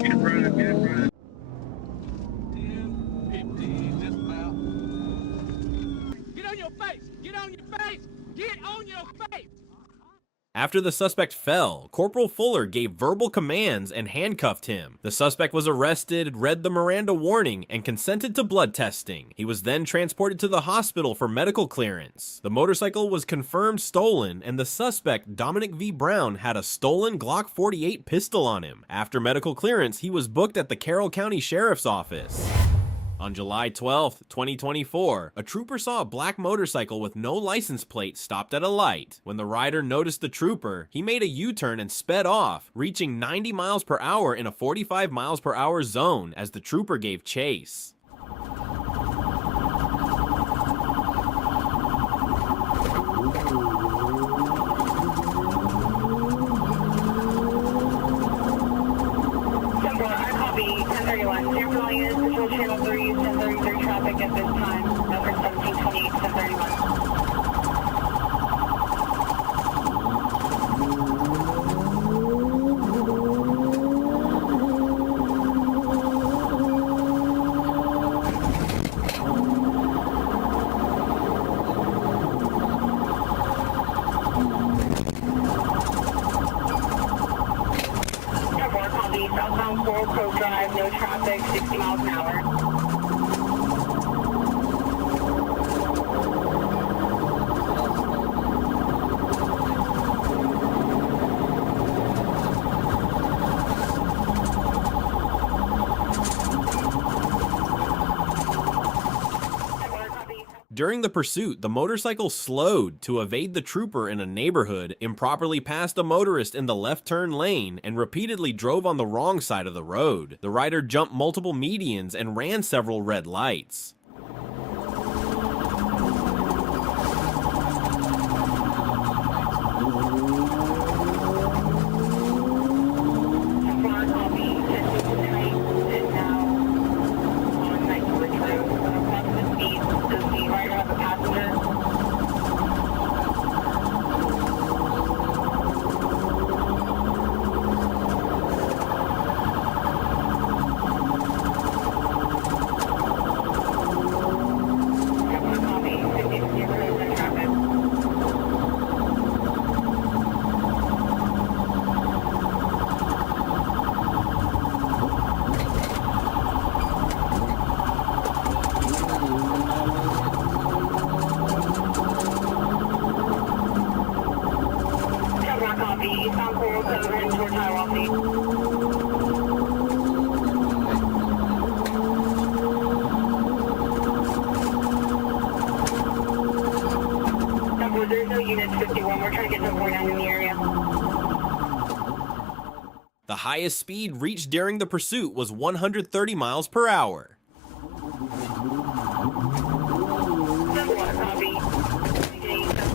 Get in front of get in front of Get on your face! Get on your face! Get on your face! After the suspect fell, Corporal Fuller gave verbal commands and handcuffed him. The suspect was arrested, read the Miranda warning, and consented to blood testing. He was then transported to the hospital for medical clearance. The motorcycle was confirmed stolen, and the suspect, Dominic V. Brown, had a stolen Glock 48 pistol on him. After medical clearance, he was booked at the Carroll County Sheriff's Office. On July 12, 2024, a trooper saw a black motorcycle with no license plate stopped at a light. When the rider noticed the trooper, he made a U-turn and sped off, reaching 90 miles per hour in a 45 miles per hour zone as the trooper gave chase. Channel 3, 1033 traffic at this time. Number 1728, 1031. Southbound Coral Cove Drive, no traffic, 60 miles an hour. During the pursuit, the motorcycle slowed to evade the trooper in a neighborhood, improperly passed a motorist in the left turn lane, and repeatedly drove on the wrong side of the road. The rider jumped multiple medians and ran several red lights. There's no units 51. We're trying to get to 49 in the area. The highest speed reached during the pursuit was 130 miles per hour. Copy.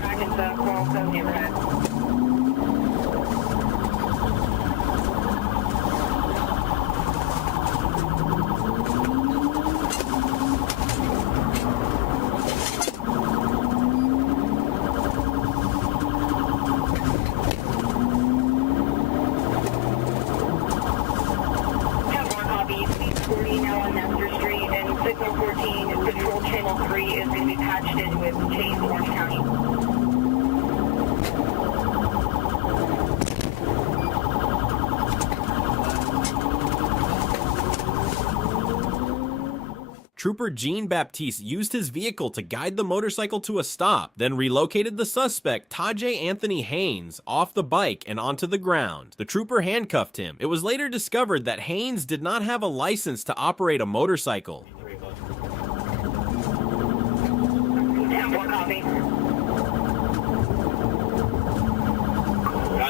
Back into Coral Cove neighborhood. Signal 14, Patrol Channel 3 is going to be patched in with Chase, Orange County. Trooper Jean-Baptiste used his vehicle to guide the motorcycle to a stop, then relocated the suspect, Tajay Anthony Haynes, off the bike and onto the ground. The trooper handcuffed him. It was later discovered that Haynes did not have a license to operate a motorcycle.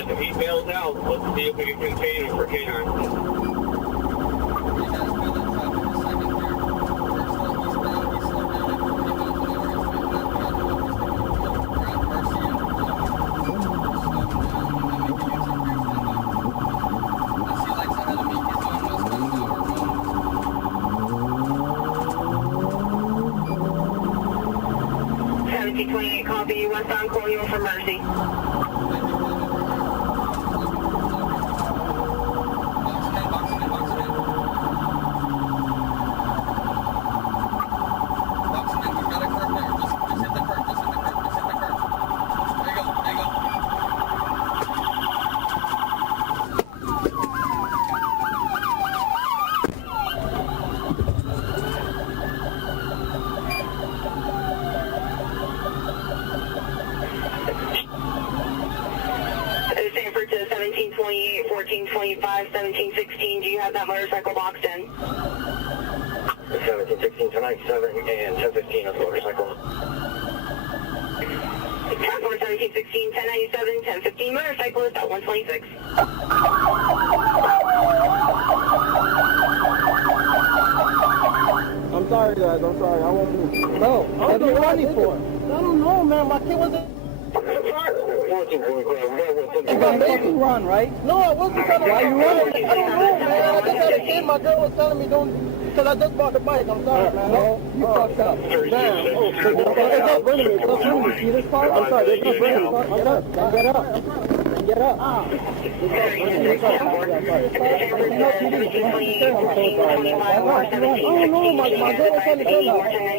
If he bails out, let's see if we can contain him for K9. Copy, westbound Colonial for Mercy. Sanford to 1728, 1425, 1716. Do you have that motorcycle boxed in? 1716, 1097, and 1015 on the motorcycle. 1716, 1097, 1015 motorcyclist at 126. I'm sorry, guys. I'm sorry. I won't move. No. What are you running for? I don't know, man. My kid wasn't. You got made me run, right? No, I wasn't trying to. Why you running? I don't know, man. I just had a kid. My girl was telling me don't. Because I just bought the bike. I'm sorry, man. No, you fucked up. Damn. Oh, they're just bringing me. Stop bringing me. See this car? I'm sorry. They're just bringing me. Get up. Get up. Get up. Oh, no. My girl was trying to tell me.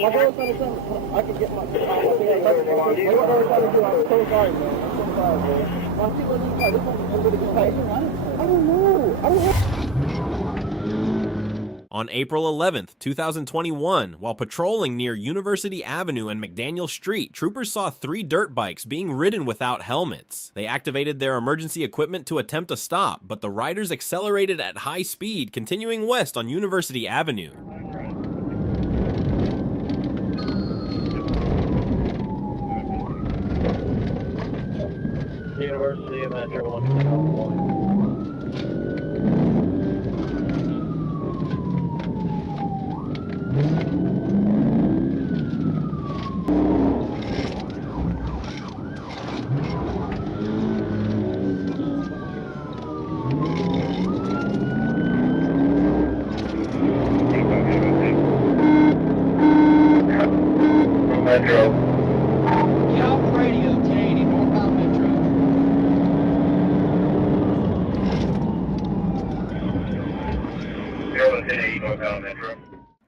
My girl was trying to tell me. I can get my... What was I trying to do? I'm so sorry, man. I'm so sorry, man. My people in the car. This one's going to get tight. I don't know. I don't know. On April 11th, 2021, while patrolling near University Avenue and McDaniel Street, troopers saw 3 dirt bikes being ridden without helmets. They activated their emergency equipment to attempt a stop, but the riders accelerated at high speed, continuing west on University Avenue. University of Metro 1. Metro. Get off the radio, 1080 northbound Metro.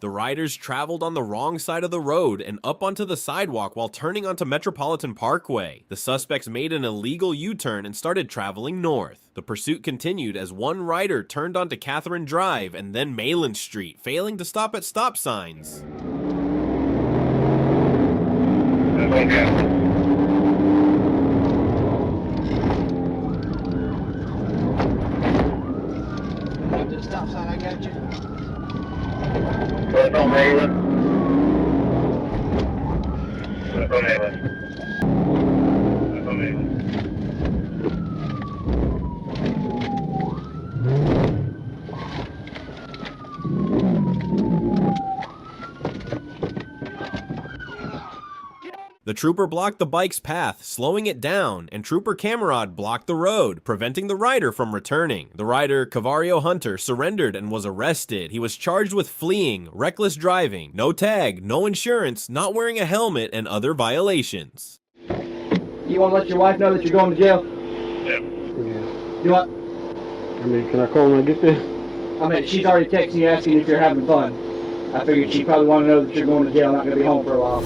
The riders traveled on the wrong side of the road and up onto the sidewalk while turning onto Metropolitan Parkway. The suspects made an illegal U-turn and started traveling north. The pursuit continued as one rider turned onto Catherine Drive and then Mayland Street, failing to stop at stop signs. Up to the stop sign, I got you. Click on Mayland. Click on Mayland. Click on Mayland. The trooper blocked the bike's path, slowing it down, and Trooper Camerad blocked the road, preventing the rider from returning. The rider, Cavario Hunter, surrendered and was arrested. He was charged with fleeing, reckless driving, no tag, no insurance, not wearing a helmet, and other violations. You want to let your wife know that you're going to jail? Yeah. You want? I mean, can I call when I get there? I mean, she's already texting you asking if you're having fun. I figured she probably want to know that you're going to jail, not going to be home for a while.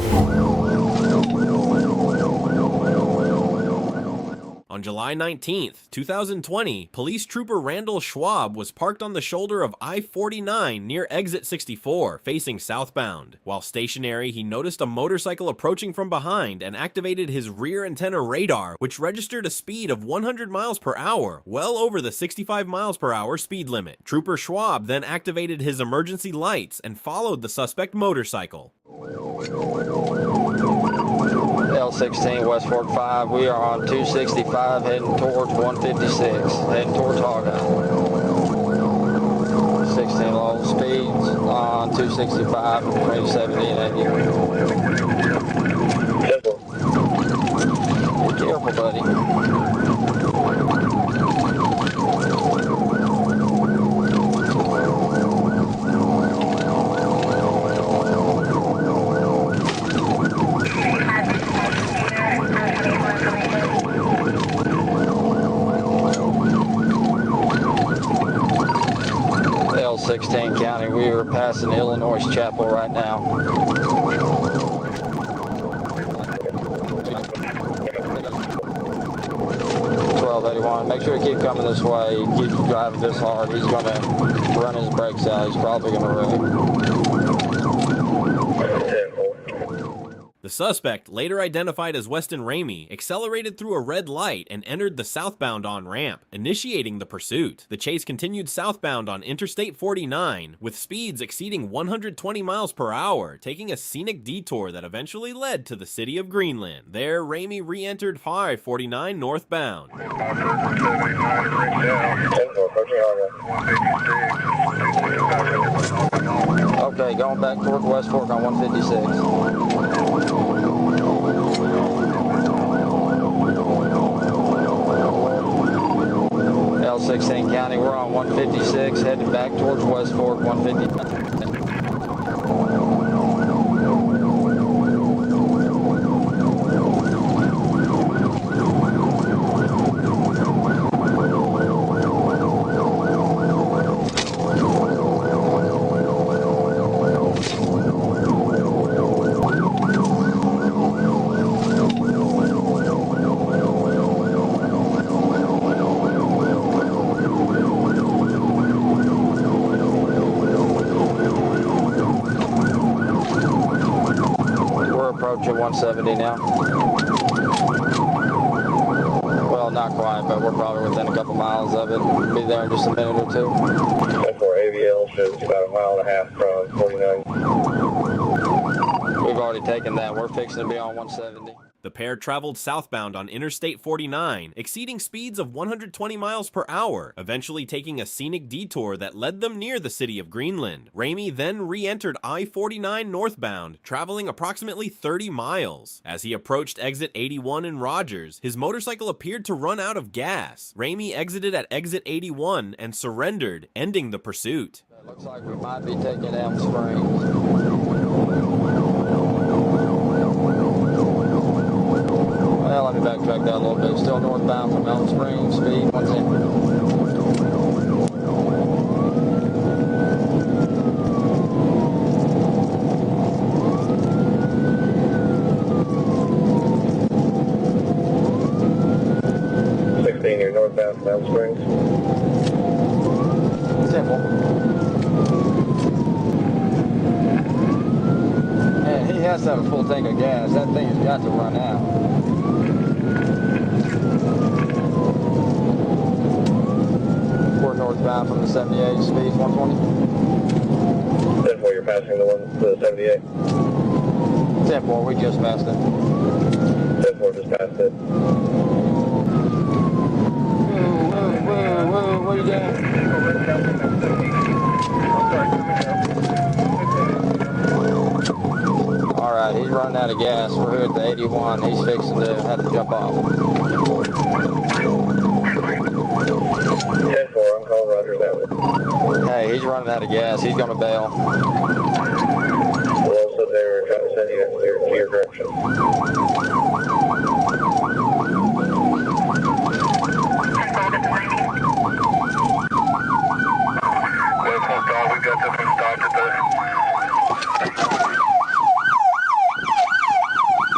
On July 19th, 2020, police trooper Randall Schwab was parked on the shoulder of I-49 near exit 64, facing southbound. While stationary, he noticed a motorcycle approaching from behind and activated his rear antenna radar, which registered a speed of 100 miles per hour, well over the 65 miles per hour speed limit. Trooper Schwab then activated his emergency lights and followed the suspect motorcycle. L16 West Fork 5, we are on 265 heading towards 156, heading towards Hawkeye. 16 low speeds on 265, between 70 and 80. Be careful, buddy. L16 County, we are passing Illinois Chapel right now. 1281, make sure you keep coming this way. He keeps driving this hard. He's going to run his brakes out. He's probably going to wreck. The suspect, later identified as Weston Ramey, accelerated through a red light and entered the southbound on-ramp, initiating the pursuit. The chase continued southbound on Interstate 49, with speeds exceeding 120 miles per hour, taking a scenic detour that eventually led to the city of Greenland. There, Ramey re-entered I-49 northbound. Okay, going back toward West Fork on 156. L16 County, we're on 156, headed back towards West Fork, 159. Approaching 170 now. Well, not quite, but we're probably within a couple miles of it. We'll be there in just a minute or two. 10-4 AVL shows about a mile and a half from 49. We've already taken that. We're fixing to be on 170. The pair traveled southbound on Interstate 49, exceeding speeds of 120 miles per hour, eventually taking a scenic detour that led them near the city of Greenland. Ramey then re-entered I-49 northbound, traveling approximately 30 miles. As he approached exit 81 in Rogers, his motorcycle appeared to run out of gas. Ramey exited at exit 81 and surrendered, ending the pursuit. Looks like we might be taking Elm Springs. Well, let me backtrack that a little bit. Still northbound from Elm Springs, speed 110. You're northbound from Elm Springs. Simple. Man, he has to have a full tank of gas. That thing has got to run out. We're northbound from the 78, speed 120. 10-4, you're passing the 78. 10-4, we just passed it. 10-4 just passed it. What are you doing? Alright, he's running out of gas. We're here at the 81. He's fixing to have to jump off. 10-4, I'm calling Rogers that one. Hey, he's running out of gas. He's going to bail. We're also there trying to send you to your direction.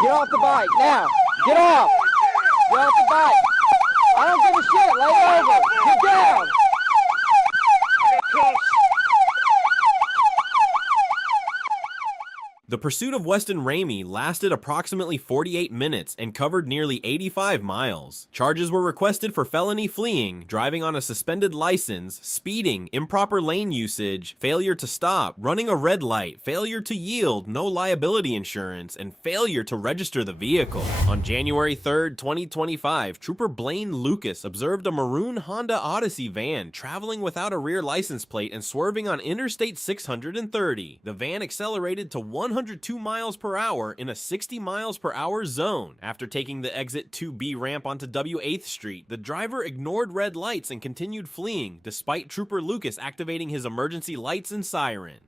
Get off the bike, now! Get off! Get off the bike! I don't give a shit, lay over! Get down! The pursuit of Weston Ramey lasted approximately 48 minutes and covered nearly 85 miles. Charges were requested for felony fleeing, driving on a suspended license, speeding, improper lane usage, failure to stop, running a red light, failure to yield, no liability insurance, and failure to register the vehicle. On January 3rd, 2025, Trooper Blaine Lucas observed a maroon Honda Odyssey van traveling without a rear license plate and swerving on Interstate 630. The van accelerated to 102 miles per hour in a 60 miles per hour zone. After taking the exit 2B ramp onto W8th Street, the driver ignored red lights and continued fleeing, despite Trooper Lucas activating his emergency lights and siren.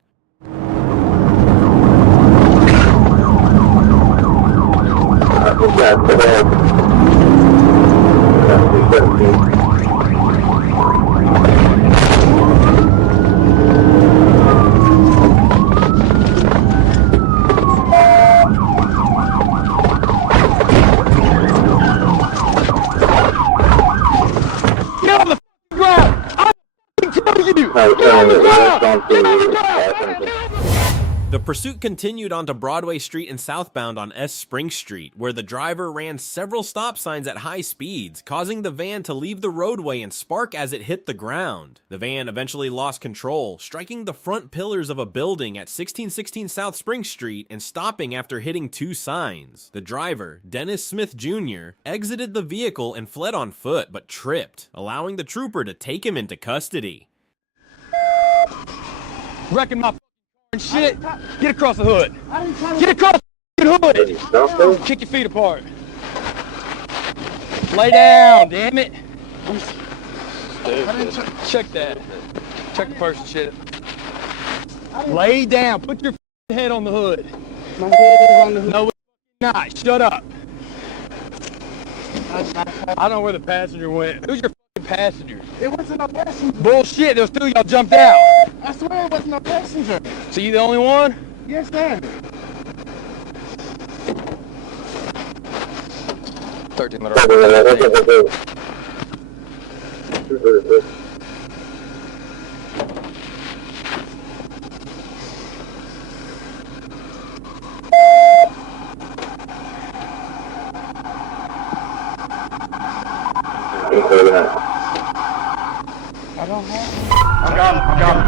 The pursuit continued onto Broadway Street and southbound on S Spring Street, where the driver ran several stop signs at high speeds, causing the van to leave the roadway and spark as it hit the ground. The van eventually lost control, striking the front pillars of a building at 1616 South Spring Street and stopping after hitting 2 signs. The driver, Dennis Smith Jr., exited the vehicle and fled on foot, but tripped, allowing the trooper to take him into custody. Wrecking my shit. Get across the hood. Get across the hood. Kick your feet apart. Lay down, damn it. Check that. Check the person shit. Lay down. Put your head on the hood. My head is on the hood. No, it's not. Shut up. I don't know where the passenger went. Who's your passenger? It wasn't a passenger. Bullshit. There was 2 of y'all jumped out. I swear it wasn't a passenger. So you the only one? Yes, sir. 13 letter. I don't have. I'm gone.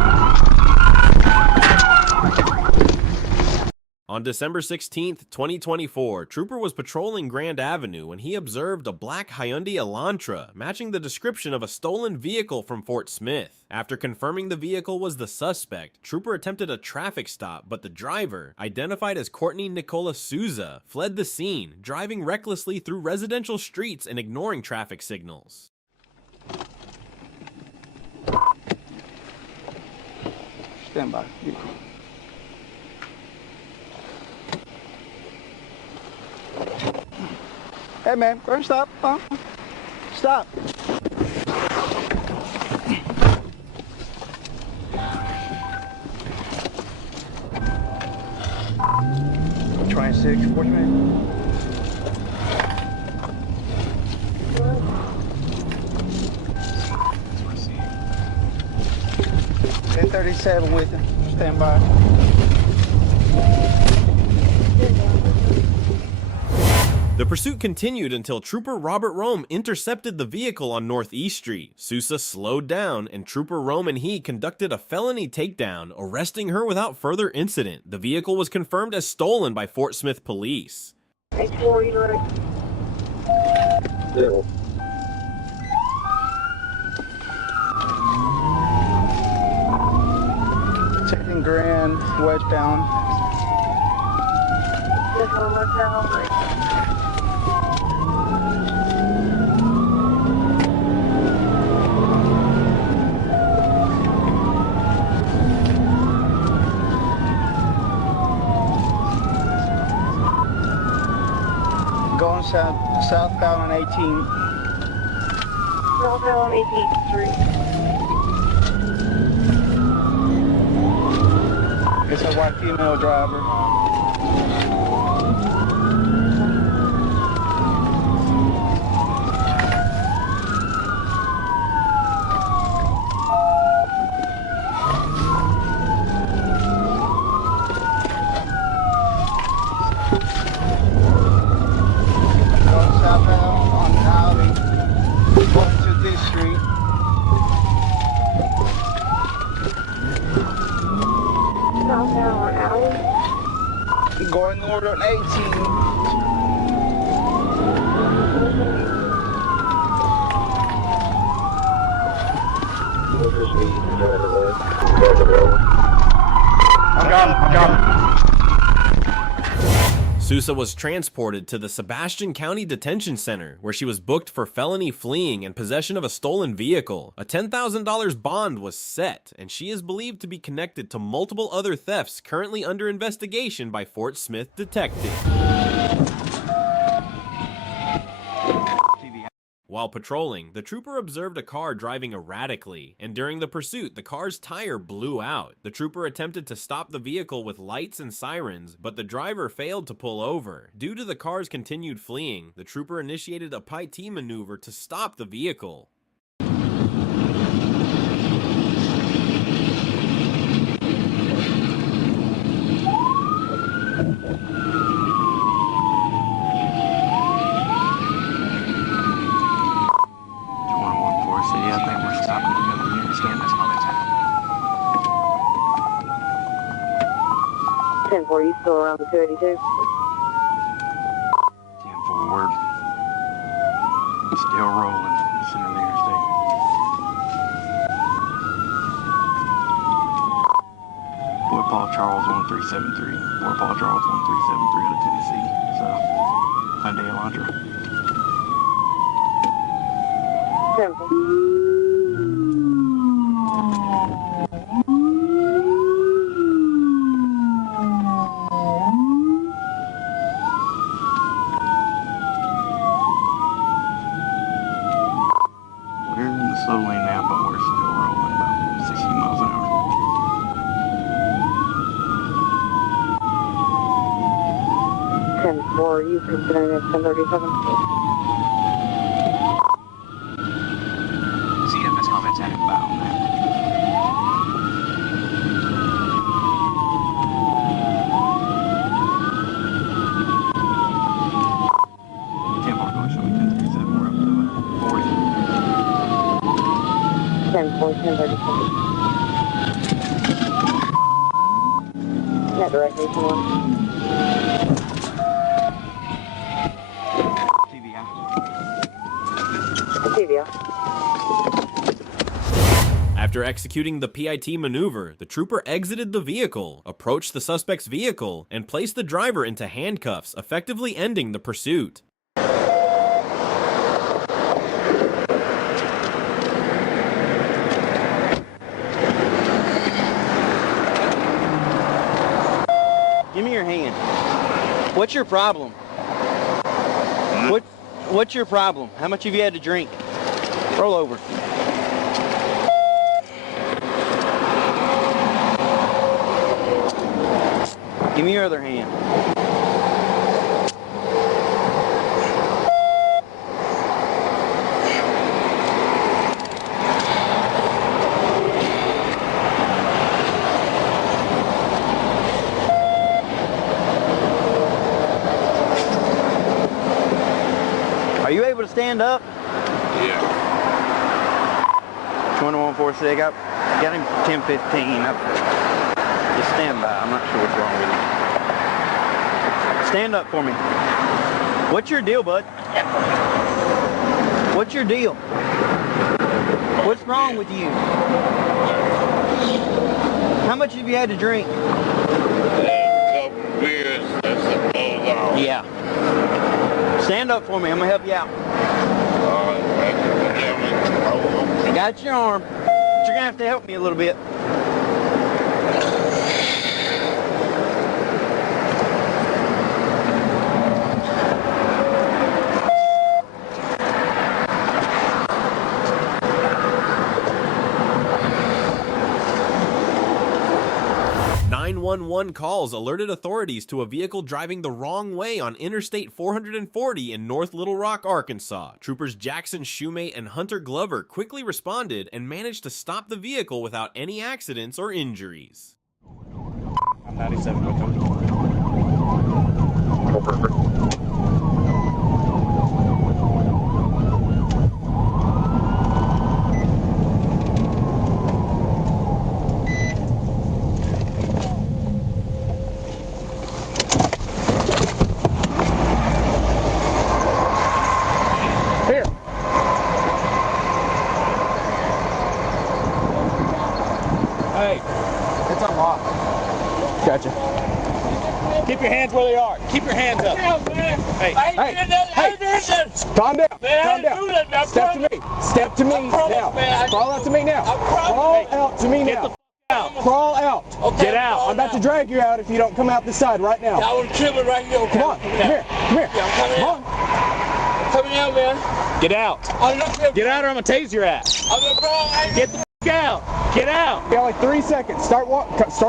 On December 16th, 2024, Trooper was patrolling Grand Avenue when he observed a black Hyundai Elantra, matching the description of a stolen vehicle from Fort Smith. After confirming the vehicle was the suspect, Trooper attempted a traffic stop, but the driver, identified as Courtney Nicola Souza, fled the scene, driving recklessly through residential streets and ignoring traffic signals. Stand by. Hey man, go and stop. Stop. Trying 6, 40 man. 1037 with him. Stand by. The pursuit continued until Trooper Robert Rome intercepted the vehicle on Northeast Street. Sousa slowed down, and Trooper Rome and he conducted a felony takedown, arresting her without further incident. The vehicle was confirmed as stolen by Fort Smith police. Taking Grand westbound. Going southbound on 18. Southbound on 18th Street. It's a white female driver. Going north on 18. I'm gone. Sousa was transported to the Sebastian County Detention Center, where she was booked for felony fleeing and possession of a stolen vehicle. A $10,000 bond was set, and she is believed to be connected to multiple other thefts currently under investigation by Fort Smith detectives. While patrolling, the trooper observed a car driving erratically, and during the pursuit, the car's tire blew out. The trooper attempted to stop the vehicle with lights and sirens, but the driver failed to pull over. Due to the car's continued fleeing, the trooper initiated a PIT maneuver to stop the vehicle. 10-4, you still around the 282? 10 forward. Still rolling. Center of the interstate. Boy Paul Charles 1373. Boy Paul Charles 1373 out of Tennessee. So, Hyundai Elantra. 10-4. We're in the slow lane now, but we're still rolling about 60 miles an hour. You considering it 1037? CFS comments at inbound now. Tempo going show me 1037. We're up to 40. 10-4, 1037. Net directly to one. After executing the PIT maneuver, the trooper exited the vehicle, approached the suspect's vehicle, and placed the driver into handcuffs, effectively ending the pursuit. Give me your hand. What's your problem? What's your problem? How much have you had to drink? Roll over. Give me your other hand. Are you able to stand up? Yeah. 2146, I got him 1015. Just stand by. I'm not sure what's wrong with you. Stand up for me. What's your deal, bud? What's your deal? What's wrong with you? How much have you had to drink? A couple beers, that's all. Yeah. Stand up for me. I'm gonna help you out. I got your arm. But you're gonna have to help me a little bit. 911 calls alerted authorities to a vehicle driving the wrong way on Interstate 440 in North Little Rock, Arkansas. Troopers Jackson Shoemate and Hunter Glover quickly responded and managed to stop the vehicle without any accidents or injuries. I'm 97 with them. Gotcha. Keep your hands where they are. Keep your hands up. Hey, calm down. Calm down. Step to me. Step to me now. Crawl out to me now. Crawl out to me now. Crawl out. Get out. I'm about to drag you out if you don't come out this side right now. I want to kill it right here. Come on. Come here. Come here. Come on. Coming out, man. Get out. Get out or I'm going to tase your ass. Get the out. Get out. You got like 3 seconds. Start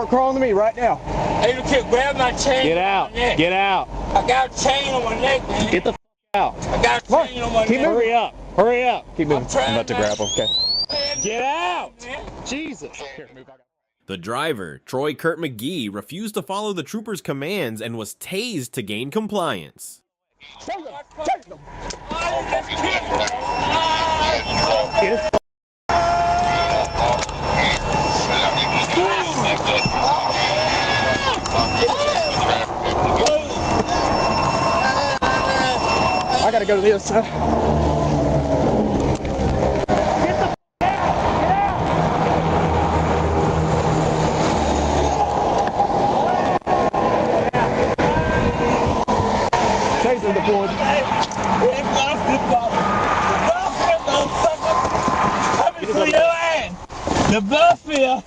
crawling to me right now. Hey, look here, grab my chain. Get out. Get out. I got a chain on my neck, man. Get the out. I got a chain on my neck. Hurry up. Hurry up. Keep moving. I'm about to grab him. Okay. Get out. Jesus. Here, move. The driver, Troy Kurt McGee, refused to follow the trooper's commands and was tased to gain compliance. Get his go to the other side. Chasing the board. The mafia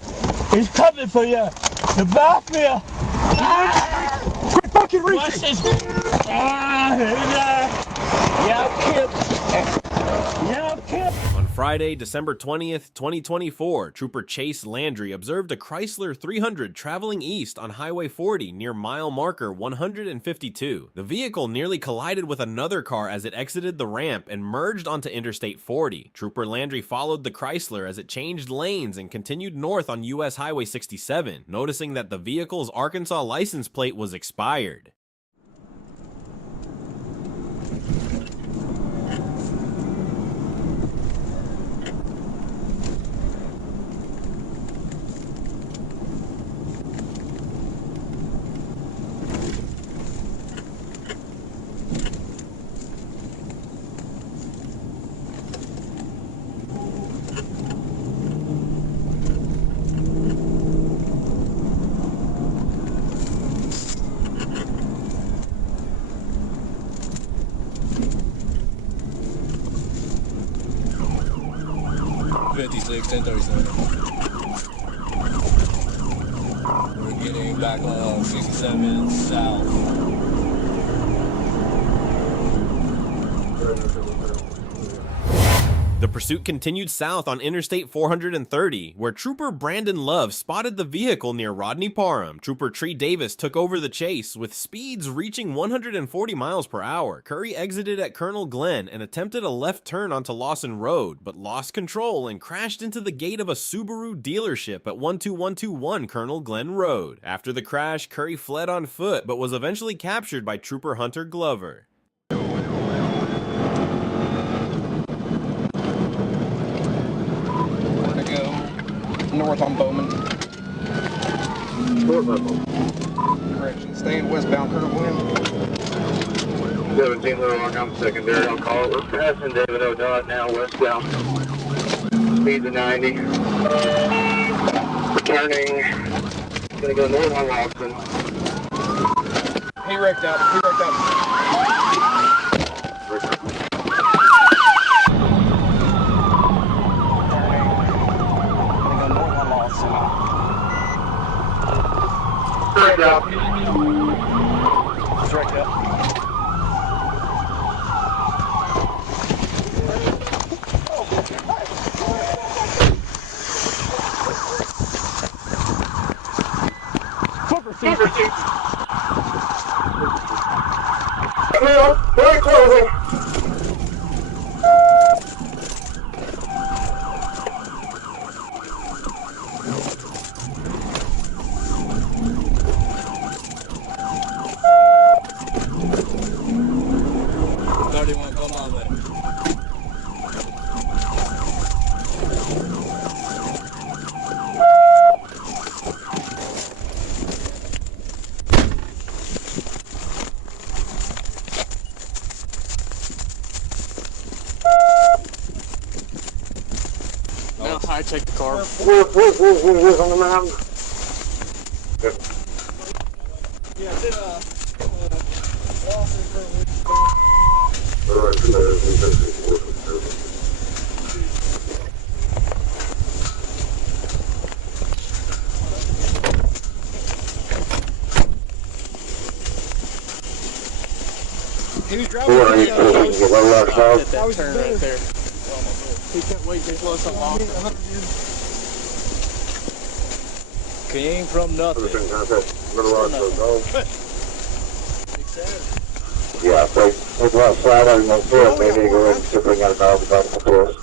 is coming for you. The mafia. Quit fucking reaching. On Friday, December 20th, 2024, Trooper Chase Landry observed a Chrysler 300 traveling east on Highway 40 near mile marker 152. The vehicle nearly collided with another car as it exited the ramp and merged onto Interstate 40. Trooper Landry followed the Chrysler as it changed lanes and continued north on US Highway 67, noticing that the vehicle's Arkansas license plate was expired. We're getting back on 67 south. The pursuit continued south on Interstate 430, where Trooper Brandon Love spotted the vehicle near Rodney Parham. Trooper Tree Davis took over the chase, with speeds reaching 140 miles per hour. Curry exited at Colonel Glenn and attempted a left turn onto Lawson Road, but lost control and crashed into the gate of a Subaru dealership at 12121 Colonel Glenn Road. After the crash, Curry fled on foot, but was eventually captured by Trooper Hunter Glover. North on Bowman. North on Bowman. Correction. Staying westbound, Colonel Glenn. 17 Little Rock, I'm secondary. I'll call it. We're passing David O'Dodd now, westbound. Speed to 90. Turning. Gonna go north on Lawson. He wrecked out. He wrecked out. Straight up. Straight up. Very closing. I take the car. Where's on the mountain? Yeah, it's in He was driving. What are you doing? You want to let us out? That turn right there. He can't wait to blow something off. Came from nothing. Yeah, so it's about flat out in the field. Maybe go ahead and bring out a dog about the forest.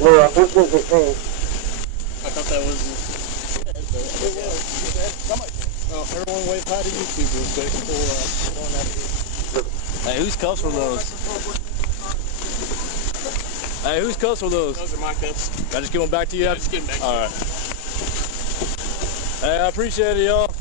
Well, this is the thing. I thought that was. Oh, everyone wave hi to YouTube real quick before going out here. Hey, whose cups were those? Hey, whose cups were those? Those are my cups. I just give them back to you? Yeah, just give them back to you. All right. Hey, I appreciate it, y'all.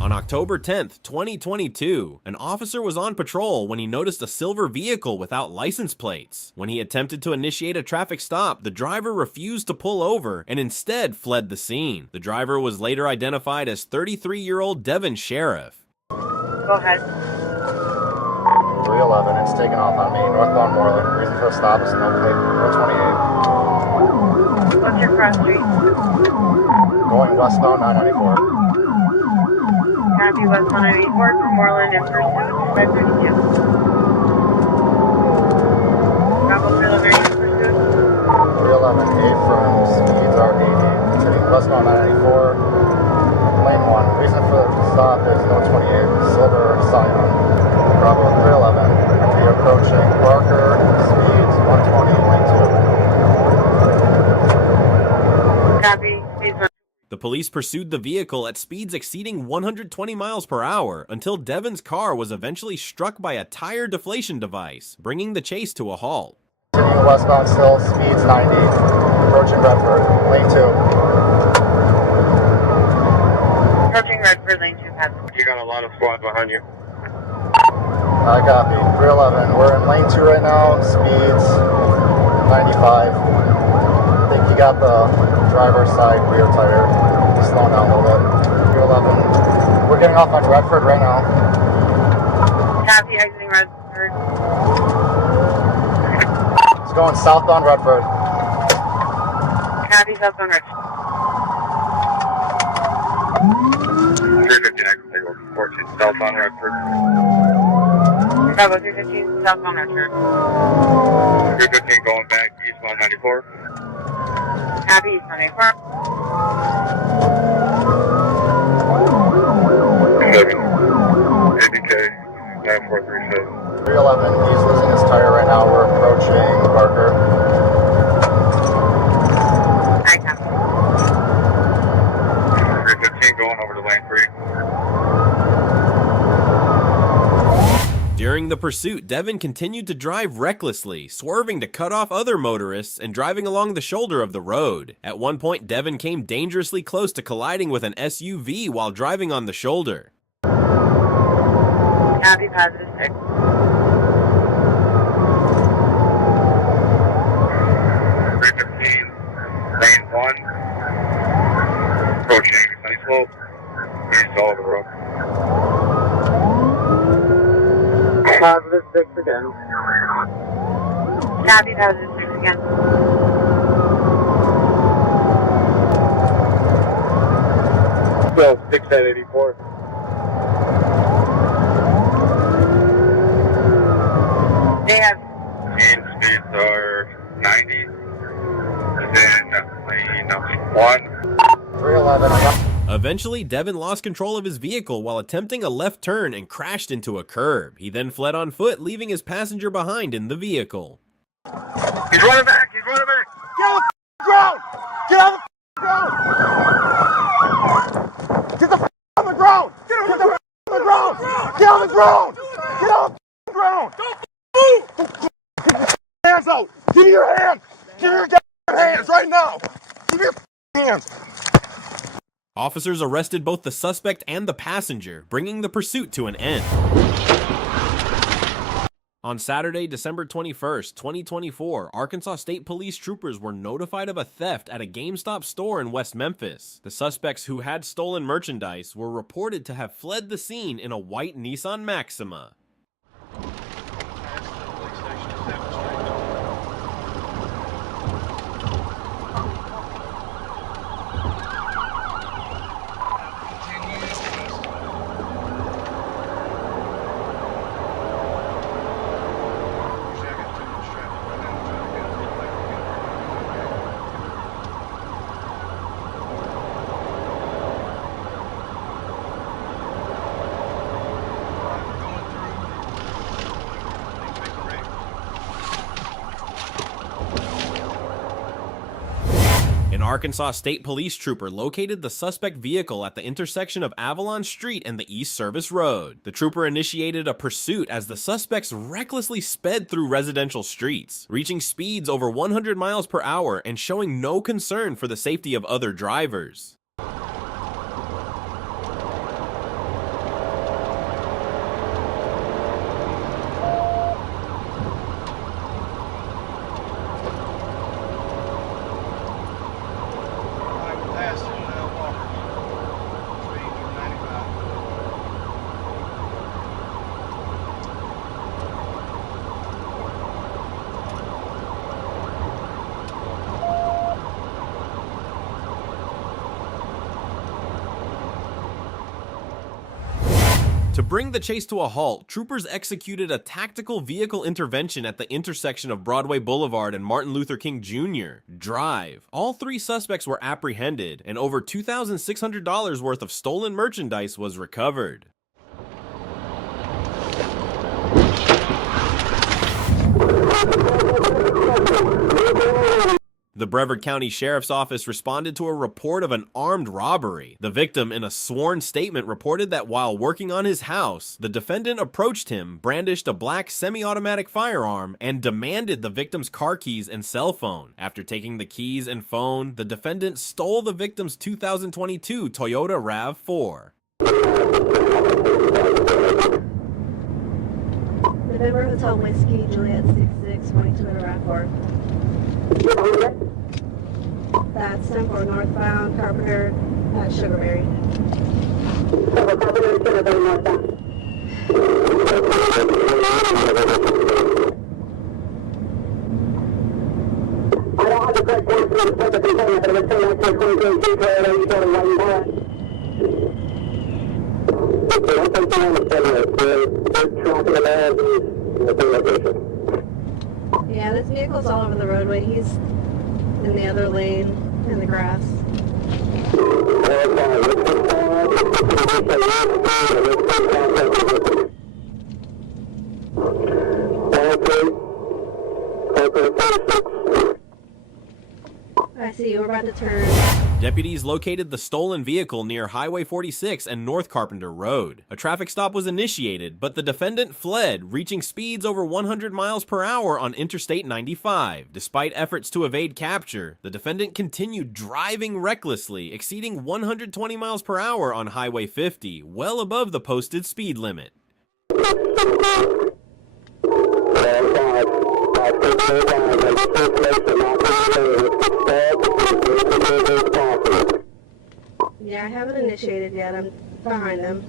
On October 10th, 2022, an officer was on patrol when he noticed a silver vehicle without license plates. When he attempted to initiate a traffic stop, the driver refused to pull over and instead fled the scene. The driver was later identified as 33-year-old Devon Sheriff. Go ahead. 311, it's taken off on me, northbound Moreland. Reason for the stop is no plate, no 28. What's your cross street? Going westbound 994. Copy, westbound 94 from Moreland in pursuit, 532. Bravo 311 in pursuit. 311, A from speeds are 80. Heading westbound 994, lane 1. Reason for the stop is no 28, silver Scion. Bravo 311, we are approaching Barker, speeds 120, lane 2. Copy, speeds 1. The police pursued the vehicle at speeds exceeding 120 miles per hour until Devon's car was eventually struck by a tire deflation device, bringing the chase to a halt. Continuing westbound still, speeds 90, approaching Redford, lane 2. Approaching Redford, lane 2, pass. You got a lot of squad behind you. I copy, 311, we're in lane 2 right now, speeds 95. I think you got the driver's side rear tire. Just slowing down a little bit. 311. We're getting off on Redford right now. Copy, exiting Redford. It's going southbound Redford. Copy, southbound Redford. 315, I can take over 14, southbound Redford. Bravo 315, southbound Redford. 315 going back, eastbound 94. Copy, eastbound 94. 7, ABK, 9437. 311, he's losing his tire right now. We're approaching Barker. I copy. 315 going over to lane 3. During the pursuit, Devon continued to drive recklessly, swerving to cut off other motorists and driving along the shoulder of the road. At one point, Devon came dangerously close to colliding with an SUV while driving on the shoulder. Copy, positive 6. 315, lane 1. Approaching Sunny Slope. East all over the road. Positive 6 again. Copy, positive 6 again. Well, 6 at 84. They have. Main speeds are 90. And then lane 1. 311, I got. Eventually, Devon lost control of his vehicle while attempting a left turn and crashed into a curb. He then fled on foot, leaving his passenger behind in the vehicle. He's running back! He's running back! Get on the ground! Get on the ground! Get the on the ground! Get on the ground! Get on the ground! Get on the ground! Don't move! Get your hands out! Give me your hands! Give me your hands right now! Give me your hands! Officers arrested both the suspect and the passenger, bringing the pursuit to an end. On Saturday, December 21st, 2024, Arkansas State Police troopers were notified of a theft at a GameStop store in West Memphis. The suspects who had stolen merchandise were reported to have fled the scene in a white Nissan Maxima. An Arkansas State Police trooper located the suspect vehicle at the intersection of Avalon Street and the East Service Road. The trooper initiated a pursuit as the suspects recklessly sped through residential streets, reaching speeds over 100 miles per hour and showing no concern for the safety of other drivers. To bring the chase to a halt, troopers executed a tactical vehicle intervention at the intersection of Broadway Boulevard and Martin Luther King Jr. Drive. All 3 suspects were apprehended, and over $2,600 worth of stolen merchandise was recovered. The Brevard County Sheriff's Office responded to a report of an armed robbery. The victim, in a sworn statement, reported that while working on his house, the defendant approached him, brandished a black semi-automatic firearm, and demanded the victim's car keys and cell phone. After taking the keys and phone, the defendant stole the victim's 2022 Toyota RAV4. November Hotel Whiskey, Juliet 66, 22 in a RAV4. That's 10-4 northbound, Carpenter at Sugarberry. Carpenter, Sugarberry northbound. I don't have the correct answer to the purpose container, but it was saying that's 23 detail, you told him what you want. Yeah, this vehicle's all over the roadway. He's in the other lane in the grass. I see, we're about to turn. Deputies located the stolen vehicle near Highway 46 and North Carpenter Road. A traffic stop was initiated, but the defendant fled, reaching speeds over 100 miles per hour on Interstate 95. Despite efforts to evade capture, the defendant continued driving recklessly, exceeding 120 miles per hour on Highway 50, well above the posted speed limit. Yeah, I haven't initiated yet. I'm behind them.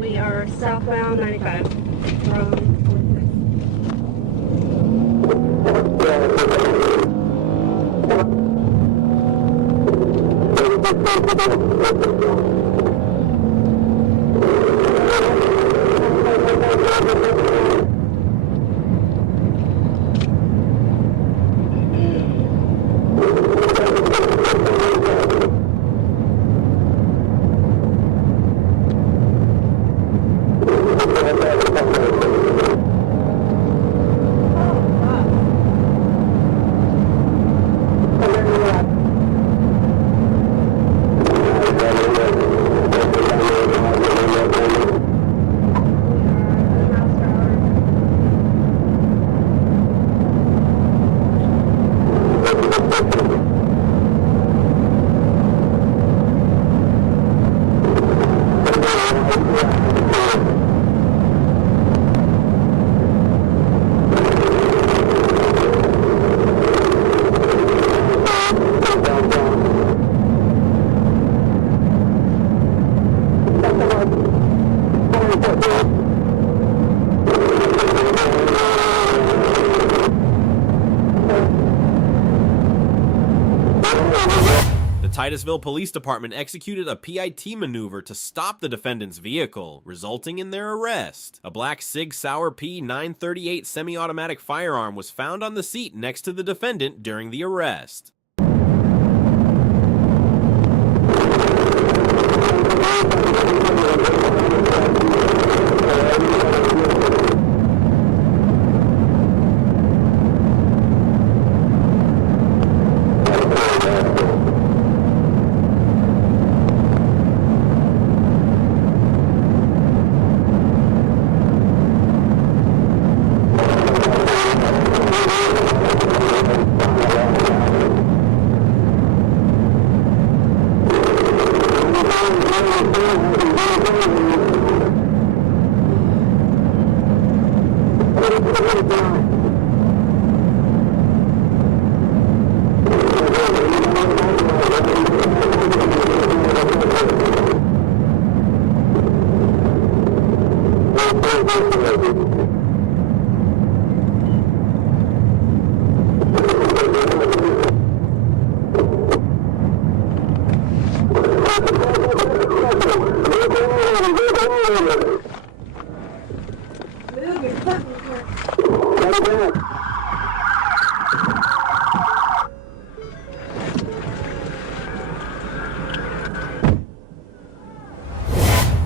We are southbound 95 from Titusville Police Department executed a PIT maneuver to stop the defendant's vehicle, resulting in their arrest. A black Sig Sauer P938 semi-automatic firearm was found on the seat next to the defendant during the arrest.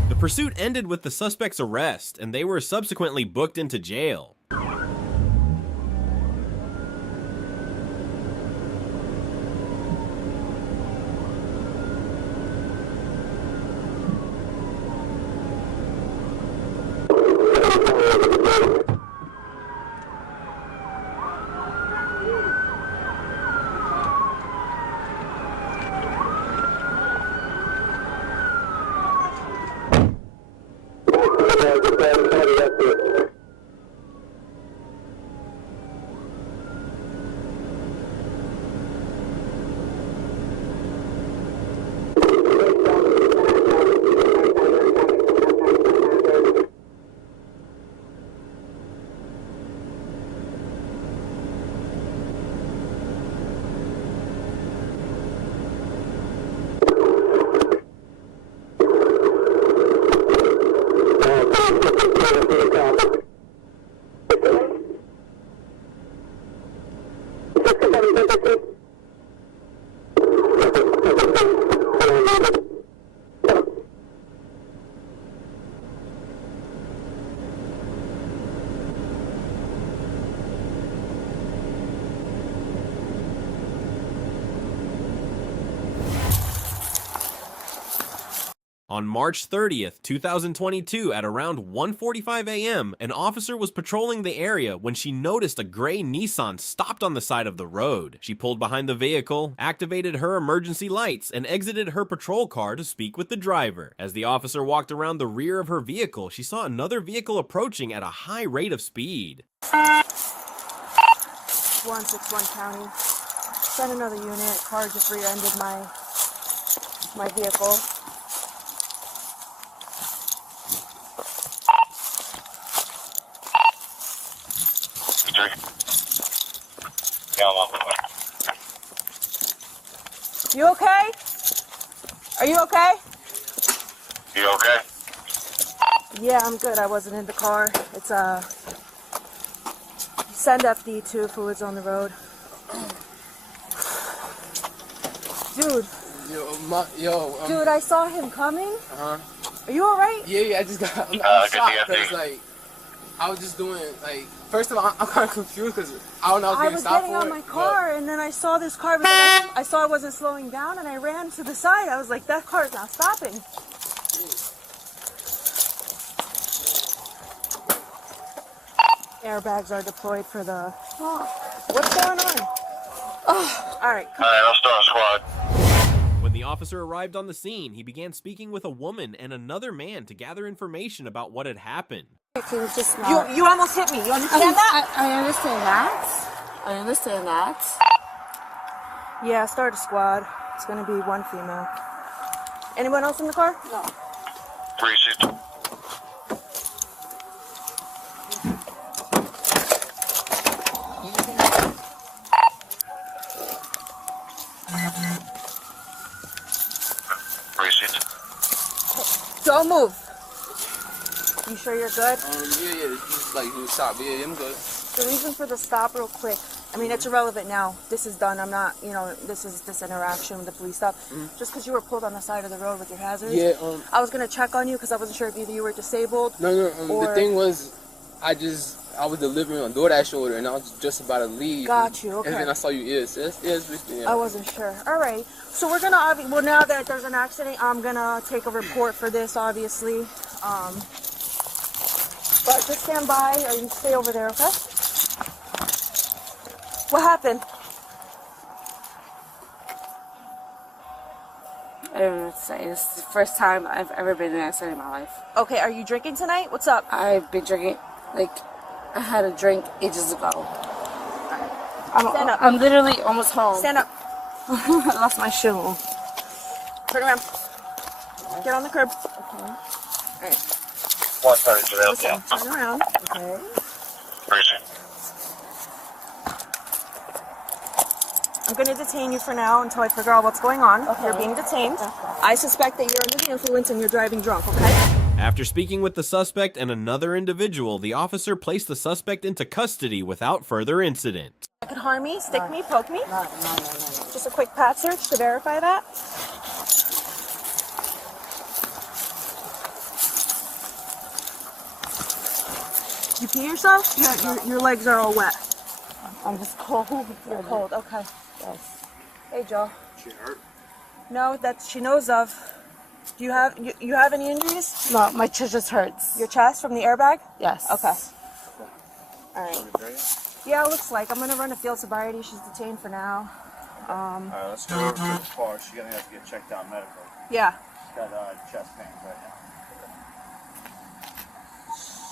The pursuit ended with the suspect's arrest, and they were subsequently booked into jail. On March 30th, 2022, at around 1:45 a.m., an officer was patrolling the area when she noticed a gray Nissan stopped on the side of the road. She pulled behind the vehicle, activated her emergency lights, and exited her patrol car to speak with the driver. As the officer walked around the rear of her vehicle, she saw another vehicle approaching at a high rate of speed. 161 County. Send another unit. Car just rear-ended my vehicle. You okay? Are you okay? You okay? Yeah, I'm good. I wasn't in the car. It's send FD2 fluids on the road. Dude. Dude, I saw him coming. Uh-huh. Are you alright? Yeah, I just got I'm shocked because like I was just doing like first of all I'm kind of confused because I don't know I was getting on my car and then I saw this car, but then I saw it wasn't slowing down and I ran to the side. I was like, that car is not stopping. Airbags are deployed for the... What's going on? Oh, alright. Alright, I'll start a squad. When the officer arrived on the scene, he began speaking with a woman and another man to gather information about what had happened. You almost hit me. You understand that? I understand that. I understand that. Yeah, start a squad. It's gonna be one female. Anyone else in the car? No. Precinct. Precinct. Don't move. You sure you're good? Yeah, just like you stop. Yeah, I'm good. The reason for the stop, real quick. I mean, it's irrelevant now. This is done. I'm not, this is this interaction with the police stuff. Just because you were pulled on the side of the road with your hazards. Yeah. I was gonna check on you because I wasn't sure if either you were disabled. No. The thing was, I was delivering on DoorDash order and I was just about to leave. Got you. Okay. And then I saw you. Yes. I wasn't sure. All right. So we're gonna now that there's an accident, I'm gonna take a report for this, obviously. But just stand by or you stay over there, okay? What happened? I don't know what to say. This is the first time I've ever been in an accident in my life. Okay, are you drinking tonight? What's up? I've been drinking, I had a drink ages ago. Stand up. I'm literally almost home. Stand up. I lost my shoe. Turn around. Get on the curb. Okay. All right. 130 to the Listen, turn around. Okay. I'm going to detain you for now until I figure out what's going on. Okay. You're being detained. Okay. I suspect that you're under the influence and you're driving drunk, okay? After speaking with the suspect and another individual, the officer placed the suspect into custody without further incident. That could harm me, stick me, poke me. No. Just a quick pat search to verify that. You pee yourself? Yeah, your legs are all wet. I'm just cold. You're cold, okay. Yes. Hey, Joe. She hurt? No, that she knows of. Do you have any injuries? No, my chest just hurts. Your chest from the airbag? Yes. Okay. All right. Yeah, it looks like. I'm gonna run a field sobriety. She's detained for now. All right, let's go over to the car. She's gonna have to get checked out medically. Yeah. She's got chest pains right now.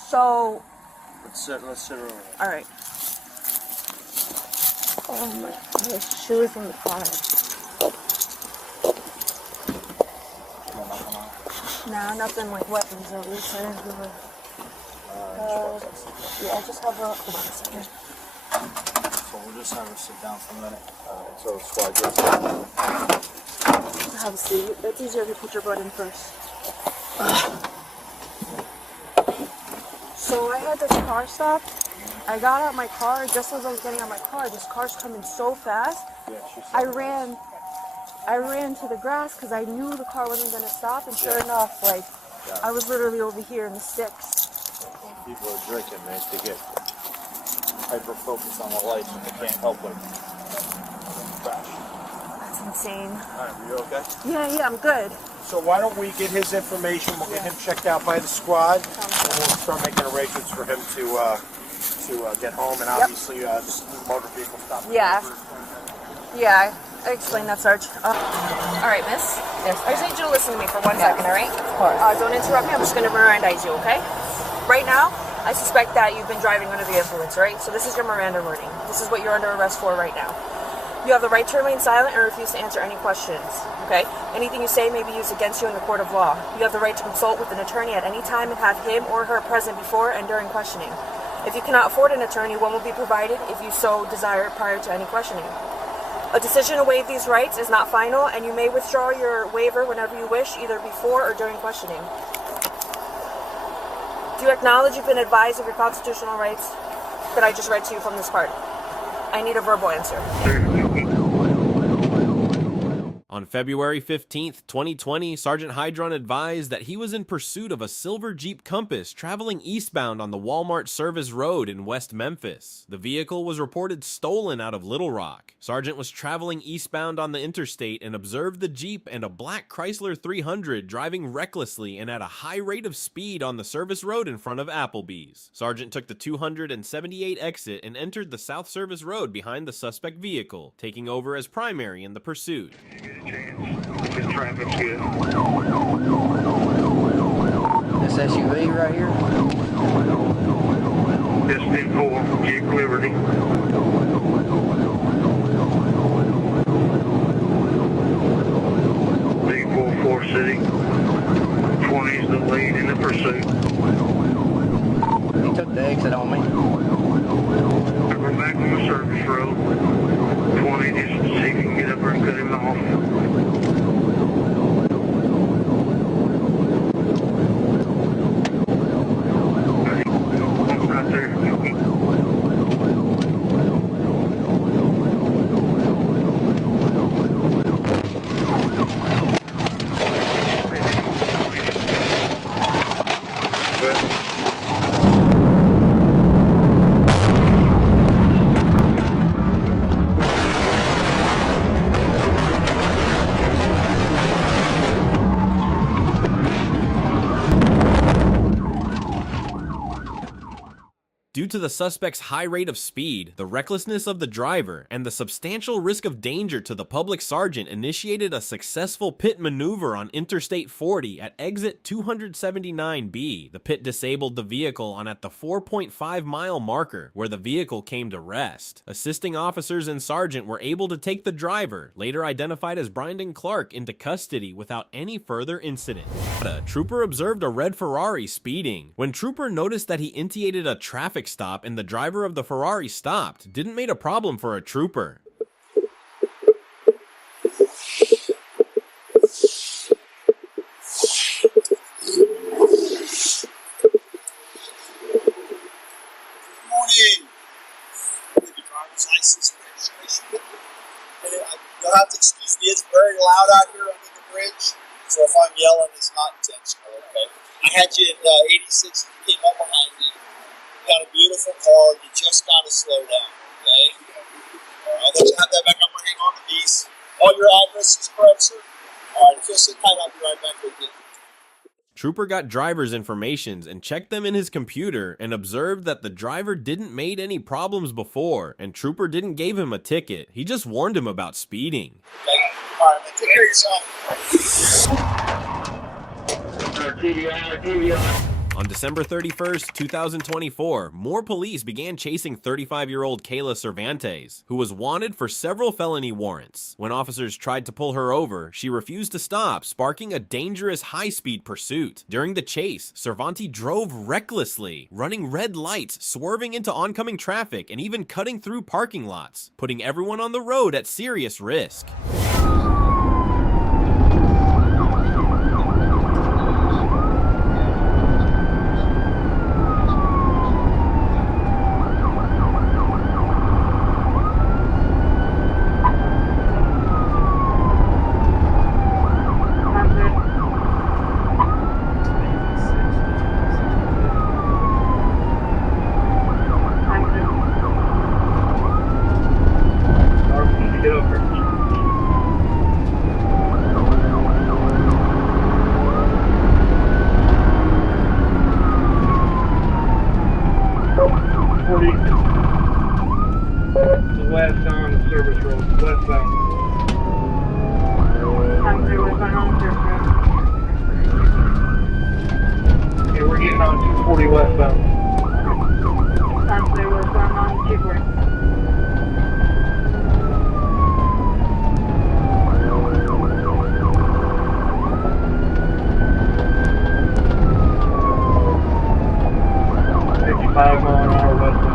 So. Let's sit her over. All right. Oh my gosh, she was in the car. Nah, nothing like weapons at least. I didn't do it. Yeah, I'll just have her. Hold on a second. So we'll just have her sit down for a minute. So squad gets Have a seat. It's easier if you put your butt in first. So I had this car stop. I got out of my car. Just as I was getting out of my car, this car's coming so fast. I ran to the grass because I knew the car wasn't going to stop, and sure enough, like, I was literally over here in the sticks. People are drinking, man. They get hyper-focused on the lights and they can't help it. Crash. That's insane. All right, are you okay? Yeah, I'm good. So why don't we get his information, we'll get him checked out by the squad, and we'll start making arrangements for him to get home, and obviously this motor vehicle stop. Yeah, I explained that, Sarge. All right, miss. Yes. I just need you to listen to me for 1 second, all right? Of course. Don't interrupt me. I'm just going to Mirandize you, okay? Right now, I suspect that you've been driving under the influence, right? So this is your Miranda warning. This is what you're under arrest for right now. You have the right to remain silent and refuse to answer any questions, okay? Anything you say may be used against you in the court of law. You have the right to consult with an attorney at any time and have him or her present before and during questioning. If you cannot afford an attorney, one will be provided if you so desire prior to any questioning. A decision to waive these rights is not final, and you may withdraw your waiver whenever you wish, either before or during questioning. Do you acknowledge you've been advised of your constitutional rights that I just read to you from this part? I need a verbal answer. On February 15th, 2020, Sergeant Hydron advised that he was in pursuit of a silver Jeep Compass traveling eastbound on the Walmart Service Road in West Memphis. The vehicle was reported stolen out of Little Rock. Sergeant was traveling eastbound on the interstate and observed the Jeep and a black Chrysler 300 driving recklessly and at a high rate of speed on the service road in front of Applebee's. Sergeant took the 278 exit and entered the South Service Road behind the suspect vehicle, taking over as primary in the pursuit. Good traffic, good. This SUV right here? This 10-4, Jake Liberty. Big 4-4 City. 20's the lead in the pursuit. He took the exit on me. We're back on the service road. 20, just see if you can get up there and cut him off. Right there. Due to the suspect's high rate of speed, the recklessness of the driver, and the substantial risk of danger to the public, sergeant initiated a successful pit maneuver on Interstate 40 at exit 279B. The pit disabled the vehicle on at the 4.5-mile marker, where the vehicle came to rest. Assisting officers and sergeant were able to take the driver, later identified as Bryndon Clark, into custody without any further incident. A trooper observed a red Ferrari speeding. When trooper noticed that he initiated a traffic stop and the driver of the Ferrari stopped, didn't make a problem for a trooper. You'll have to excuse me, it's very loud out here under the bridge, so if I'm yelling, it's not intentional, okay? I had you in 86, you came up behind me, you got a beautiful car, you just got to slow down, okay? I'll let you have that back, I'm going to hang on to these. All your addresses correct, sir? All right, if you'll sit tight, I'll be right back with you. Trooper got driver's informations and checked them in his computer and observed that the driver didn't made any problems before, and Trooper didn't give him a ticket. He just warned him about speeding. All right, man, take care of yourself. On December 31st, 2024, more police began chasing 35-year-old Kayla Cervantes, who was wanted for several felony warrants. When officers tried to pull her over, she refused to stop, sparking a dangerous high-speed pursuit. During the chase, Cervantes drove recklessly, running red lights, swerving into oncoming traffic, and even cutting through parking lots, putting everyone on the road at serious risk. Westbound service road, westbound. Okay, we're getting on 240 westbound. Westbound on 240. .5-mile-an-hour westbound.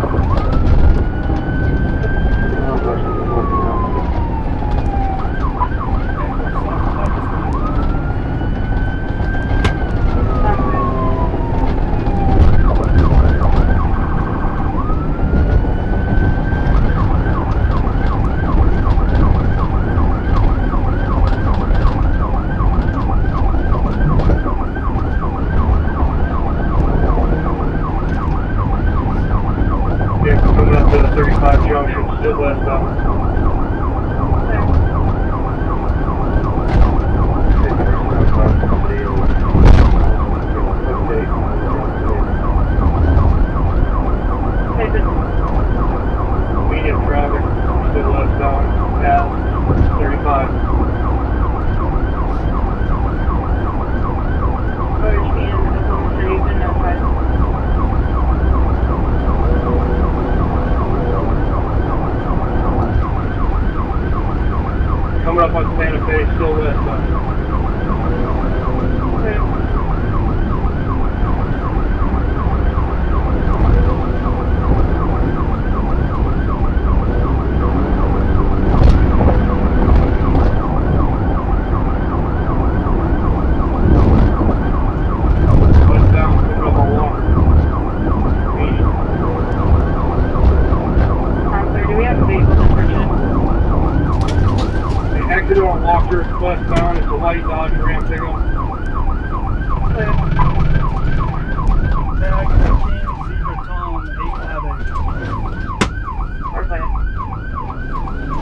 Coming up to the 35 junction, still westbound. Medium traffic, still westbound, past 35. Coming up on Santa Fe, still westbound. Westbound, coming up on Walker. Do we have a vehicle description? Exit on Walker, westbound, it's a white Dodge Ram pickup. Bag 15, Zebra Tom, 858.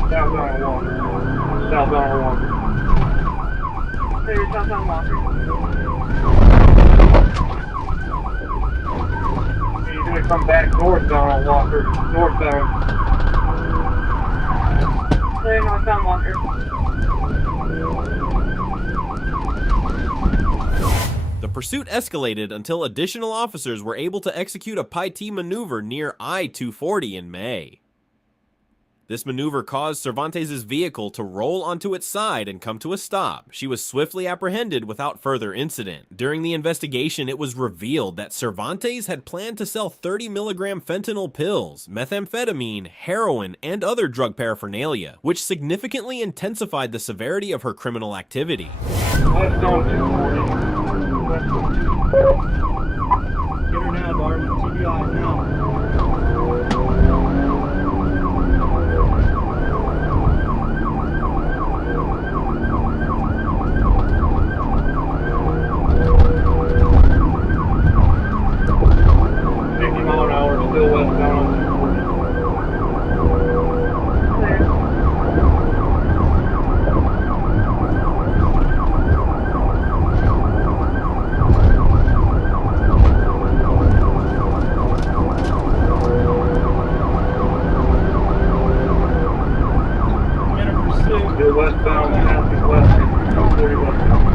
Southbound on Walker. Southbound on Walker. Clear southbound Walker. He's going to come back northbound on Walker. Northbound. Clear northbound Walker. The pursuit escalated until additional officers were able to execute a PIT maneuver near I-240 in May. This maneuver caused Cervantes' vehicle to roll onto its side and come to a stop. She was swiftly apprehended without further incident. During the investigation, it was revealed that Cervantes had planned to sell 30-milligram fentanyl pills, methamphetamine, heroin, and other drug paraphernalia, which significantly intensified the severity of her criminal activity. West on 240. West on 240. Get her now, Darwin. TBI now. Still westbound on 240. In a pursuit. Still westbound, passing west, 240 westbound.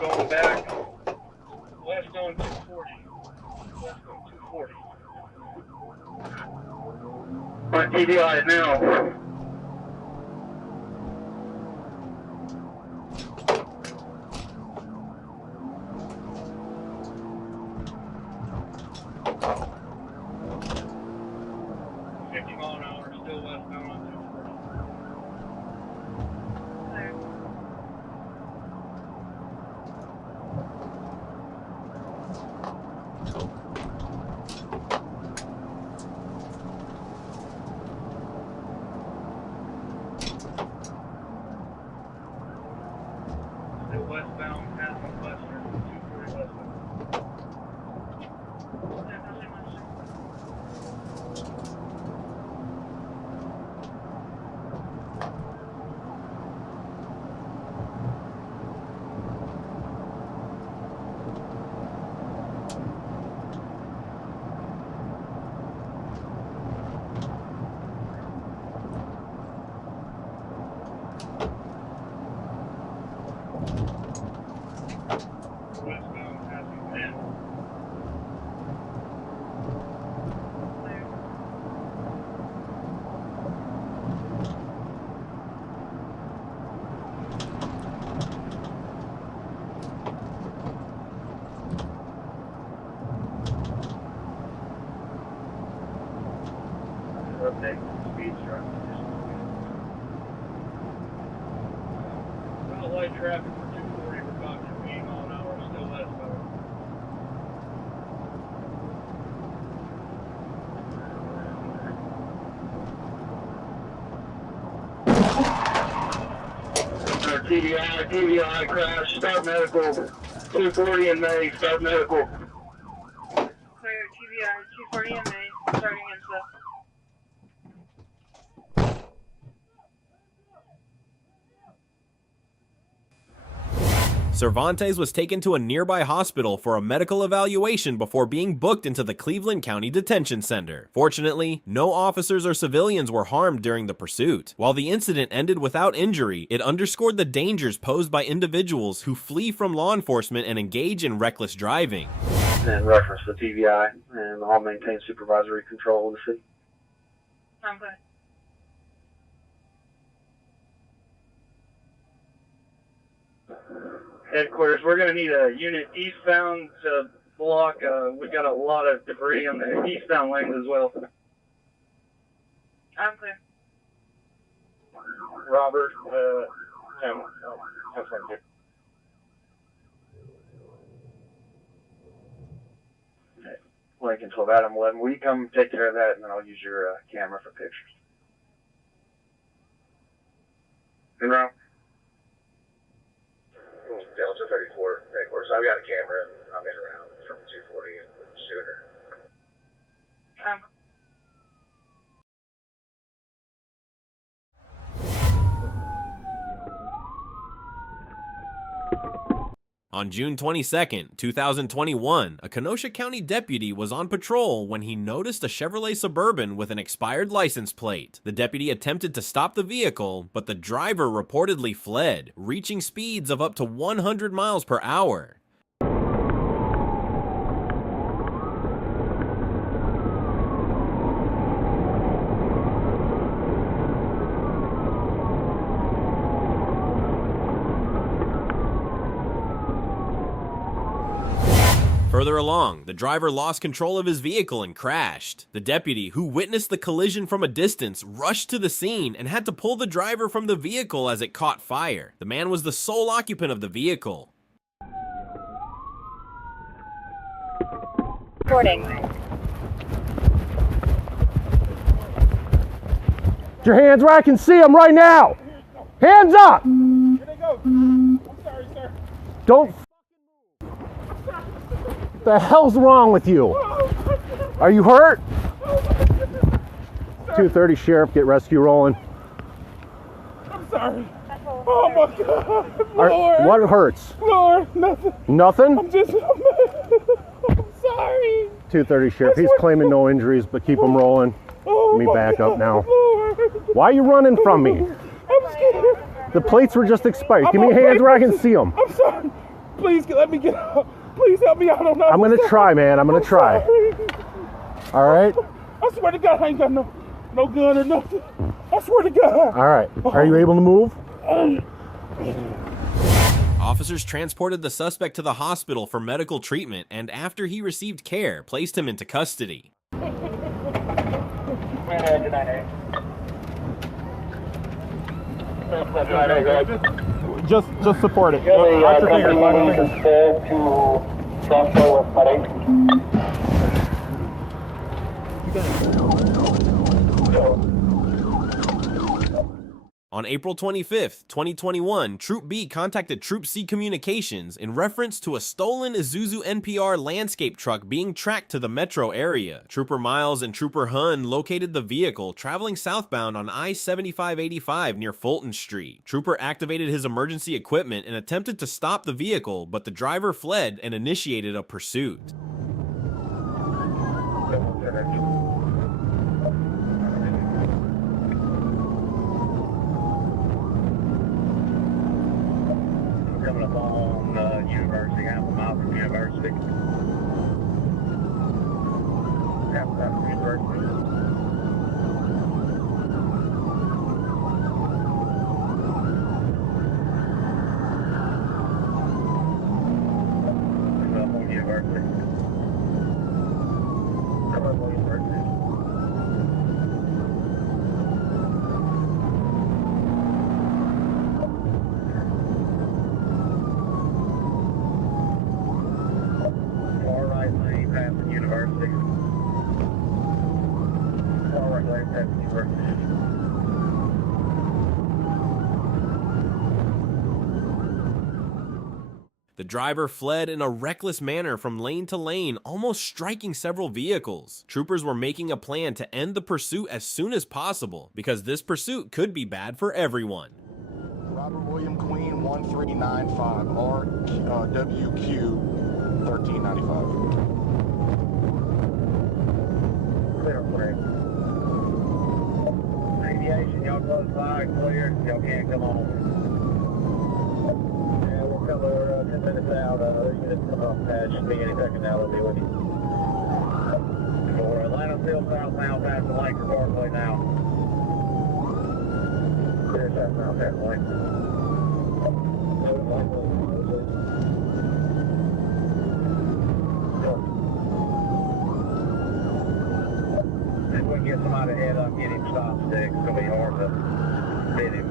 Going back, west on 240, west on 240. On TDI now. Still westbound on 240. Westbound, passing Western, 240 westbound. Westbound, passing 10. Update speed structure. Light traffic for 240, we're about 280 mile an hour, still westbound. TBI crash, start medical, 240 in May, start medical. Clear, TBI, 240 in May, starting info. Cervantes was taken to a nearby hospital for a medical evaluation before being booked into the Cleveland County Detention Center. Fortunately, no officers or civilians were harmed during the pursuit. While the incident ended without injury, it underscored the dangers posed by individuals who flee from law enforcement and engage in reckless driving. In reference to TBI, and I'll maintain supervisory control of the city. I'm good. Headquarters, we're going to need a unit eastbound to block. We've got a lot of debris on the eastbound lanes as well. I'm clear. Robert, Lincoln 12 Adam 11. Will you come take care of that, and then I'll use your camera for pictures. Monroe? Delta 34 headquarters. I've got a camera, and I'm in around from 240 and sooner. On June 22, 2021, a Kenosha County deputy was on patrol when he noticed a Chevrolet Suburban with an expired license plate. The deputy attempted to stop the vehicle, but the driver reportedly fled, reaching speeds of up to 100 miles per hour. Further along, the driver lost control of his vehicle and crashed. The deputy, who witnessed the collision from a distance, rushed to the scene and had to pull the driver from the vehicle as it caught fire. The man was the sole occupant of the vehicle. Reporting. Put your hands where I can see them right now. Hands up. Here they go. I'm sorry, sir. Don't. What the hell's wrong with you? Are you hurt? 230 Sheriff, get rescue rolling. I'm sorry. Oh my God. Lord. What hurts? Lord, nothing. Nothing? I'm sorry. 230 Sheriff, he's claiming no injuries, but keep him rolling. Let me back up now. Lord. Why are you running from me? I'm scared. The plates were just expired. Give me your hands where I can see them. I'm sorry. Please let me get out. Please help me out on that. I'm gonna try, man. I'm gonna try. All right? I swear to God, I ain't got no gun or nothing. I swear to God. All right. Are you able to move? Officers transported the suspect to the hospital for medical treatment and, after he received care, placed him into custody. Just support it. On April 25th, 2021, Troop B contacted Troop C Communications in reference to a stolen Isuzu NPR landscape truck being tracked to the metro area. Trooper Miles and Trooper Hun located the vehicle traveling southbound on I-7585 near Fulton Street. Trooper activated his emergency equipment and attempted to stop the vehicle, but the driver fled and initiated a pursuit. Coming up on University, half a mile from University. Half a mile from University. Coming up on University. Coming up on University. University. Far right lane past the University. The driver fled in a reckless manner from lane to lane, almost striking several vehicles. Troopers were making a plan to end the pursuit as soon as possible, because this pursuit could be bad for everyone. Robert William Queen 1395 WQ 1395. Clear, clear. Aviation, y'all close by, clear. Y'all can't come on. Yeah, we're coming, we're 10 minutes out. There's units come off patch. Should be any second now, they'll be with you. For Atlanta, still southbound past the Lanker Parkway now. Clear southbound past the Lanker. If we can get somebody head up, get him stop stick, it's going to be hard to beat him.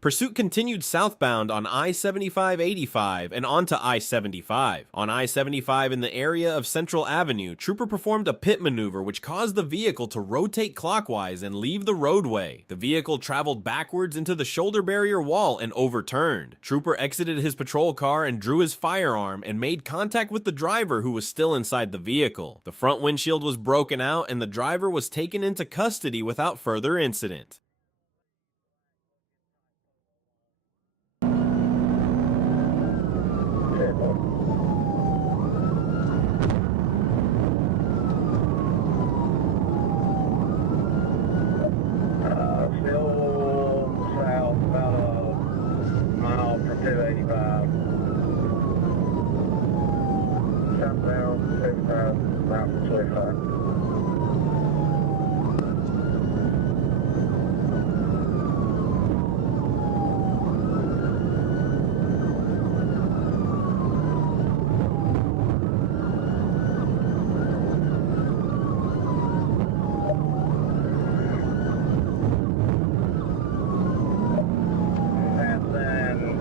Pursuit continued southbound on I-75-85 and onto I-75. On I-75 in the area of Central Avenue, Trooper performed a pit maneuver which caused the vehicle to rotate clockwise and leave the roadway. The vehicle traveled backwards into the shoulder barrier wall and overturned. Trooper exited his patrol car and drew his firearm and made contact with the driver who was still inside the vehicle. The front windshield was broken out and the driver was taken into custody without further incident. Still south, about a mile from 285. Southbound, 285, mile from 285.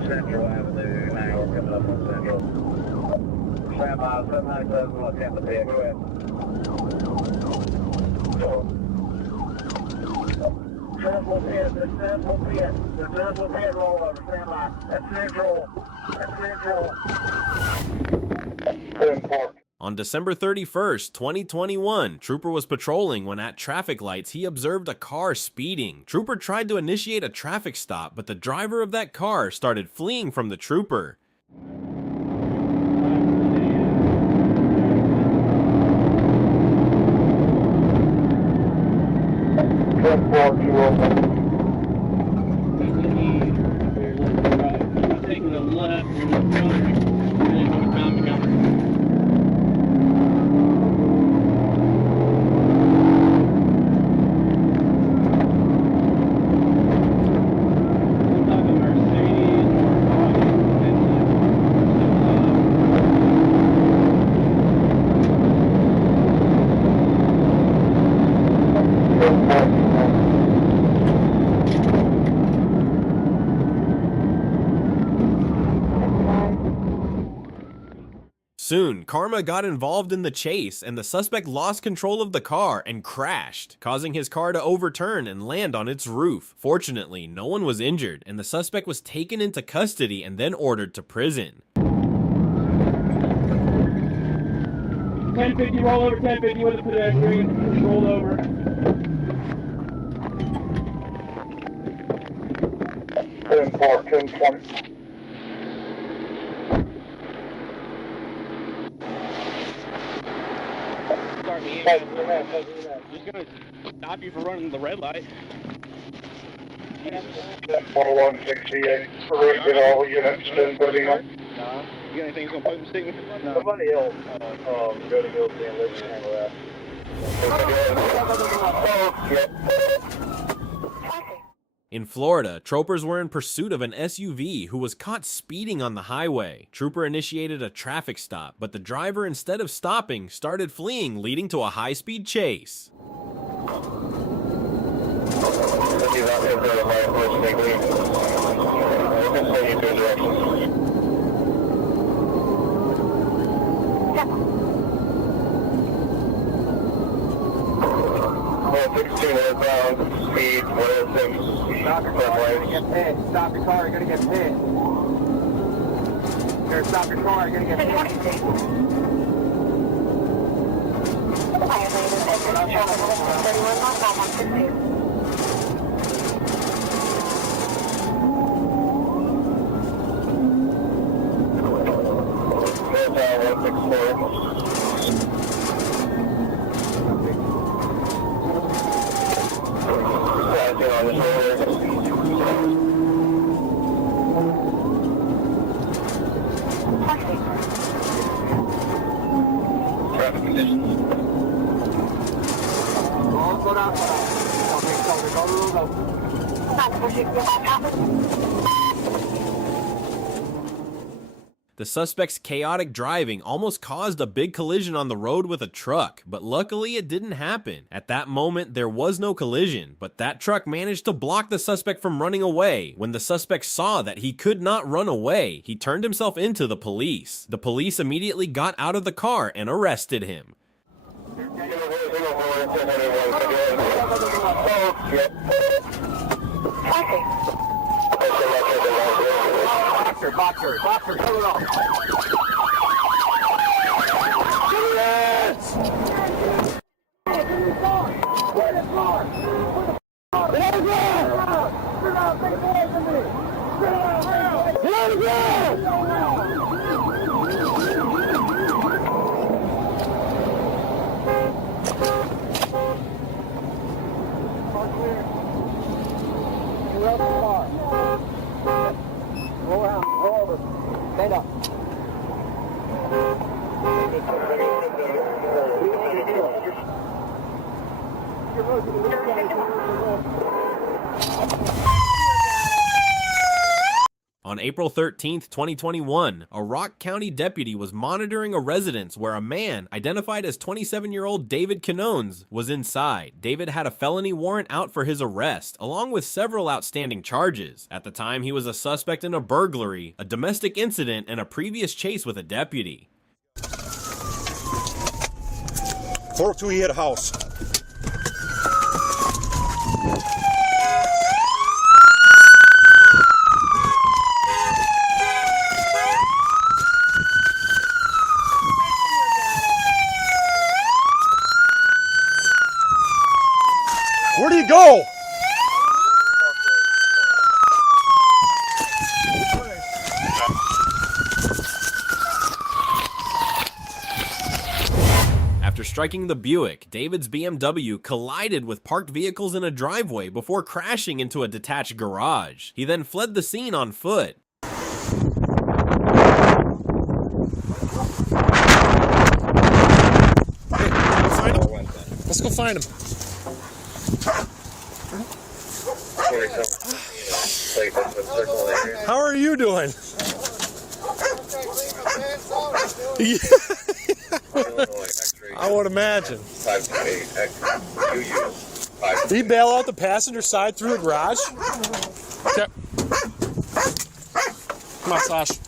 Central Avenue, now we're coming up on Central. Stand by, 797, let's hit the pit, go ahead. Central pit, the Central pit, the Central pit rollover, stand by. That's Central. On December 31st, 2021, Trooper was patrolling when at traffic lights he observed a car speeding. Trooper tried to initiate a traffic stop, but the driver of that car started fleeing from the Trooper. Taking the left, and then Soon, Karma got involved in the chase and the suspect lost control of the car and crashed, causing his car to overturn and land on its roof. Fortunately, no one was injured and the suspect was taken into custody and then ordered to prison. 1050 roll over, 1050 with a pedestrian, rolled over. Ten 1020. He's gonna stop you for running the red light. 4168, corrected all units, 1031. You got anything that's gonna put him stigma? No. Somebody else, go to Gilsey and Liberty and handle that. In Florida, troopers were in pursuit of an SUV who was caught speeding on the highway. Trooper initiated a traffic stop, but the driver, instead of stopping, started fleeing, leading to a high-speed chase. Speed, stop your car, you're gonna get hit. Stop your car, you're gonna get hit. Here, stop your car, you're gonna get hit. conditions. Slow down. Okay, go. The suspect's chaotic driving almost caused a big collision on the road with a truck, but luckily it didn't happen. At that moment, there was no collision, but that truck managed to block the suspect from running away. When the suspect saw that he could not run away, he turned himself into the police. The police immediately got out of the car and arrested him. Boxer, cut it off. Stand up. On April 13th, 2021, a Rock County deputy was monitoring a residence where a man, identified as 27-year-old David Condones, was inside. David had a felony warrant out for his arrest, along with several outstanding charges. At the time, he was a suspect in a burglary, a domestic incident, and a previous chase with a deputy. 402, he hit a house. Where do you go? After striking the Buick, David's BMW collided with parked vehicles in a driveway before crashing into a detached garage. He then fled the scene on foot. Let's go find him. How are you doing? I would imagine. Did he bail out the passenger side through the garage? Okay. Come on, Sash.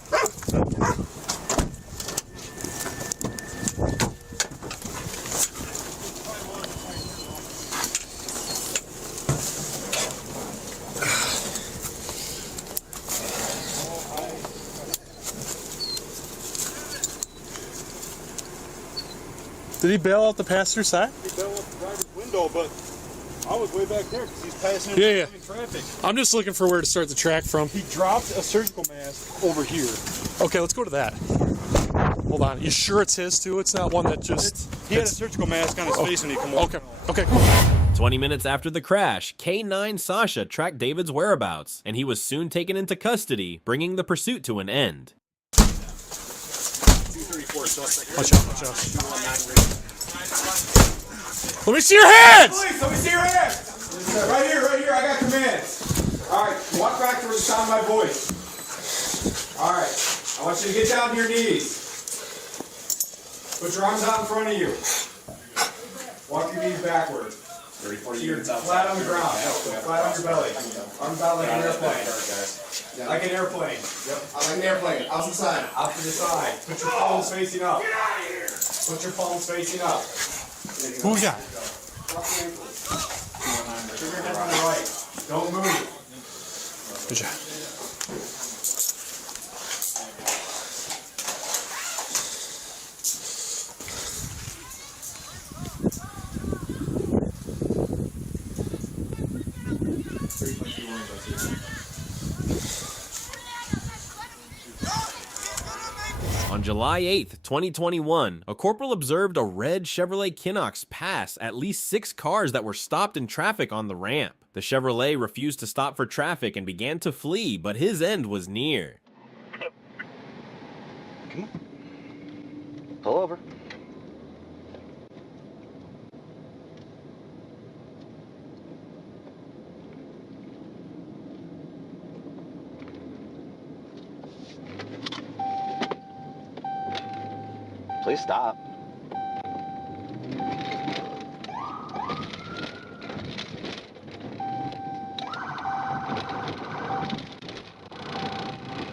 Did he bail out the passenger side? He bailed out the driver's window, but I was way back there because he's passing in traffic. I'm just looking for where to start the track from. He dropped a surgical mask over here. Okay, let's go to that. Hold on. You sure it's his too? It's not one that just... He had a surgical mask on his face when he come over. Okay. 20 minutes after the crash, K9 Sasha tracked David's whereabouts, and he was soon taken into custody, bringing the pursuit to an end. Watch out. Let me see your hands! Police, let me see your hands! Right here, I got commands. Alright, walk back to where the sound of my voice. Alright, I want you to get down to your knees. Put your arms out in front of you. Walk your knees backward. 30-40 units outside. Flat on the ground. Flat on your belly. Arms out like an airplane. Like an airplane. Yep. Like an airplane. Out to the side. Out to the side. Put your palms facing up. Get out of here! Put your palms facing up. Who we got? Put your head on the right. Don't move. Good job. On July 8th, 2021, a corporal observed a red Chevrolet Kinox pass at least 6 cars that were stopped in traffic on the ramp. The Chevrolet refused to stop for traffic and began to flee, but his end was near. Come on. Pull over. Please stop.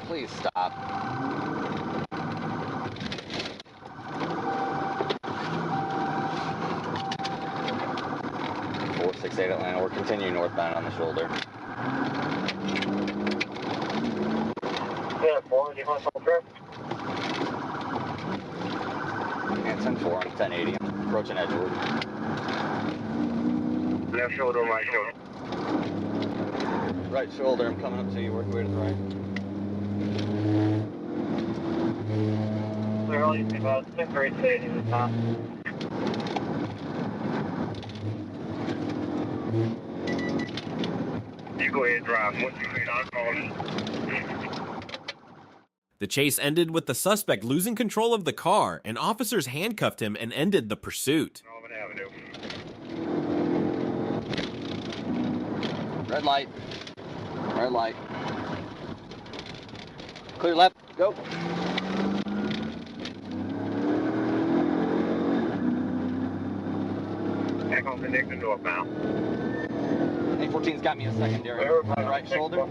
Please stop. 468 Atlanta, we're continuing northbound on the shoulder. Yeah, 4, do you want to come through? And 10-4, I'm 1080, I'm approaching Edgewood. Left shoulder, right shoulder. Right shoulder, I'm coming up to you, work your way to the right. We're only about 6 or 8 days in the top. You go ahead and drive. Once you get on, call me. The chase ended with the suspect losing control of the car, and officers handcuffed him and ended the pursuit. Red light. Red light. Clear left, go. Back on the next northbound. 814's got me a secondary on the right shoulder.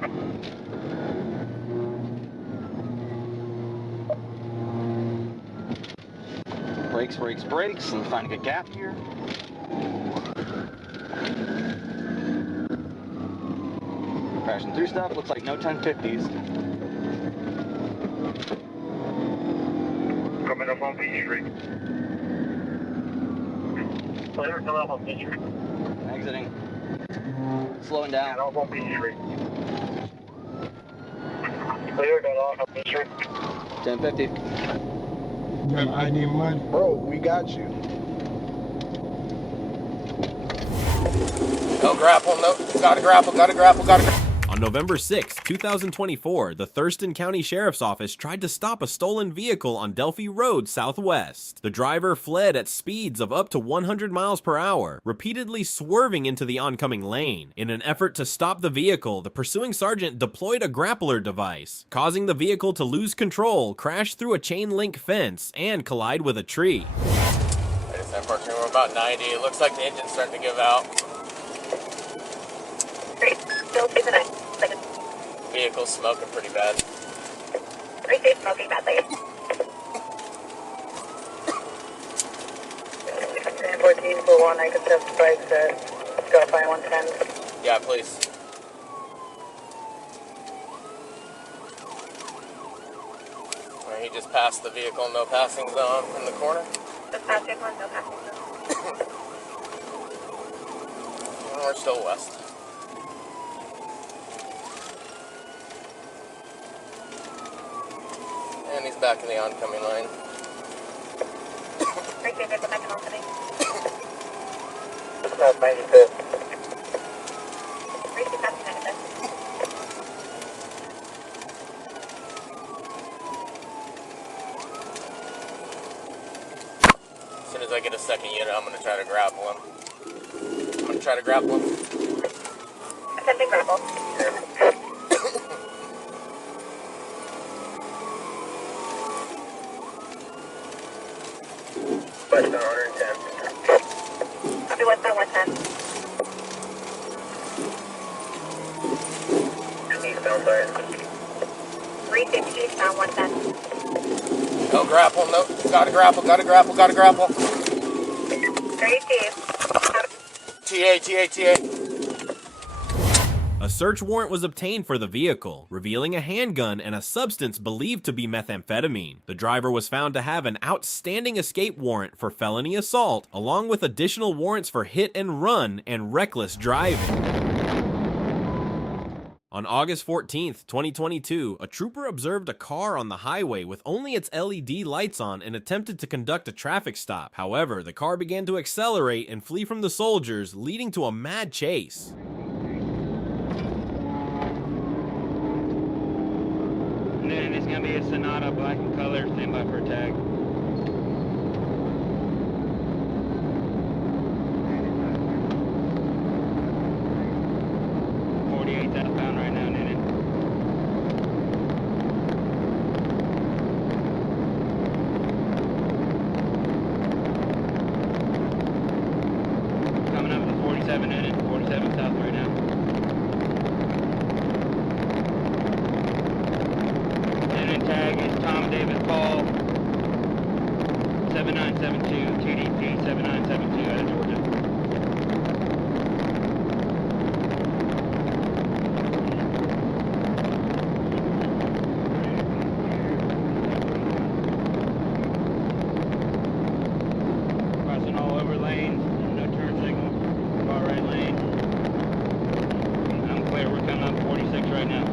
Brakes, brakes, brakes. Let me find a good gap here. Crashing through stuff. Looks like no 1050s. Coming up on Beach Street. Clear, coming up on Beach Street. Exiting. Slowing down. Off on Beach Street. Clear, got off on Beach Street. 1050. You got ID money? Bro, we got you. No grapple, no. Gotta grapple, gotta grapple, gotta grapple. On November 6, 2024, the Thurston County Sheriff's Office tried to stop a stolen vehicle on Delphi Road Southwest. The driver fled at speeds of up to 100 miles per hour, repeatedly swerving into the oncoming lane. In an effort to stop the vehicle, the pursuing sergeant deployed a grappler device, causing the vehicle to lose control, crash through a chain link fence, and collide with a tree. I just have parking, we're about 90. It looks like the engine's starting to give out. Great. Still stay the night. Vehicle's smoking pretty bad. Great day smoking badly. 14 for 1, I could test the bikes at Skyline 110. Yeah, please. He just passed the vehicle, no passing zone in the corner. Just passing one, no passing zone. We're still west. And he's back in the oncoming lane. Great day, there's a back opening. It's not 95th. Great day, passing 95th. As soon as I get a second unit, I'm going to try to grapple him. I'm going to try to grapple him. Attempting grapple. West 110. Copy West 110. Eastbound side. 350 eastbound 110. No grapple, no. Gotta grapple, gotta grapple, gotta grapple. Great day. TA. A search warrant was obtained for the vehicle, revealing a handgun and a substance believed to be methamphetamine. The driver was found to have an outstanding escape warrant for felony assault, along with additional warrants for hit and run and reckless driving. On August 14th, 2022, a trooper observed a car on the highway with only its LED lights on and attempted to conduct a traffic stop. However, the car began to accelerate and flee from the soldiers, leading to a mad chase. And it's gonna be a Sonata, black in color, stand by for a tag. Southbound right now, Nene. Vegas, Tom Davis Paul, 7972, TDP 7972 out of Georgia. Crossing all over lanes, no turn signal, far right lane. I'm clear, we're coming up 46 right now.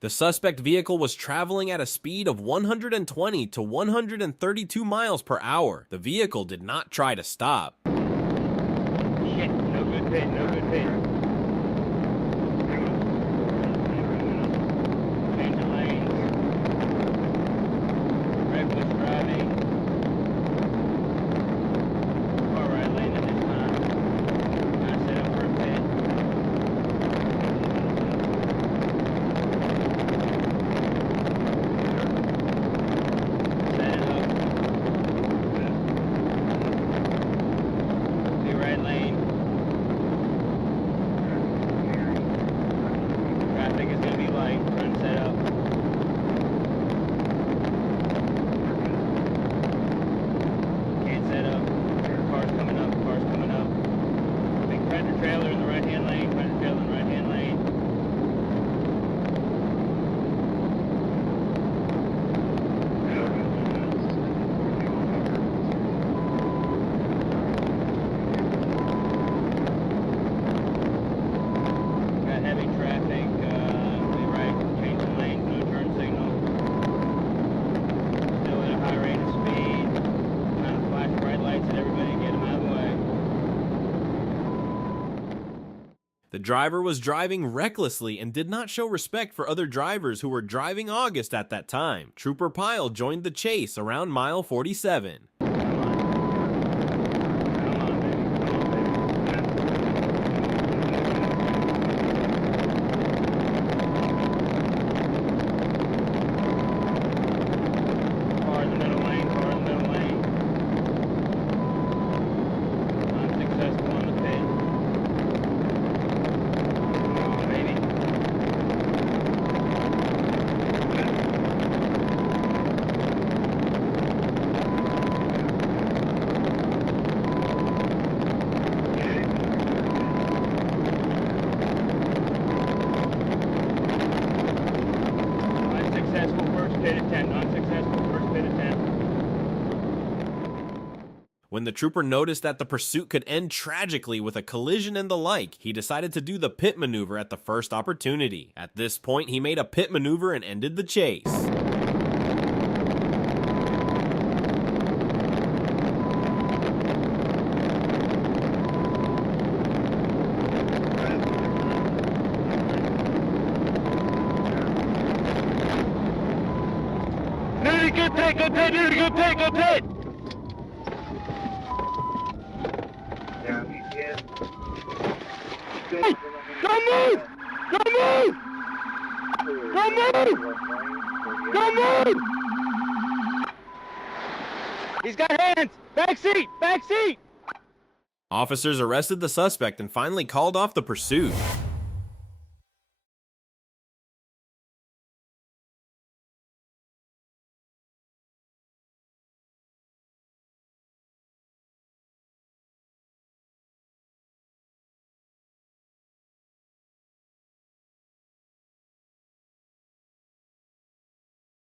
The suspect vehicle was traveling at a speed of 120 to 132 miles per hour. The vehicle did not try to stop. Shit, no good pit, no good pit. Change the lanes. Reckless driving. Far right lane at this time. Trying to set up for a pit. Set it up. Two right lane. Traffic is going to be light. Trying to set up. Can't set up. Cars coming up. Cars coming up. Big predator trailer in the right hand lane. Predator trailer in the right hand lane. Got heavy traffic. We right. Changing lanes. No turn signal. Still at a high rate of speed. Trying to flash bright lights at everybody and get them out of the way. The driver was driving recklessly and did not show respect for other drivers who were driving August at that time. Trooper Pyle joined the chase around mile 47. Car in the middle lane, car in the middle lane. Unsuccessful on the pit. Come on, baby. Unsuccessful first pit attempt, unsuccessful first pit attempt. When the trooper noticed that the pursuit could end tragically with a collision and the like, he decided to do the pit maneuver at the first opportunity. At this point, he made a pit maneuver and ended the chase. Nudie, good pit, good pit, Nudie, good pit, good pit! Hey, don't move! Don't move! Don't move! Don't move! He's got hands! Back seat! Back seat! Officers arrested the suspect and finally called off the pursuit.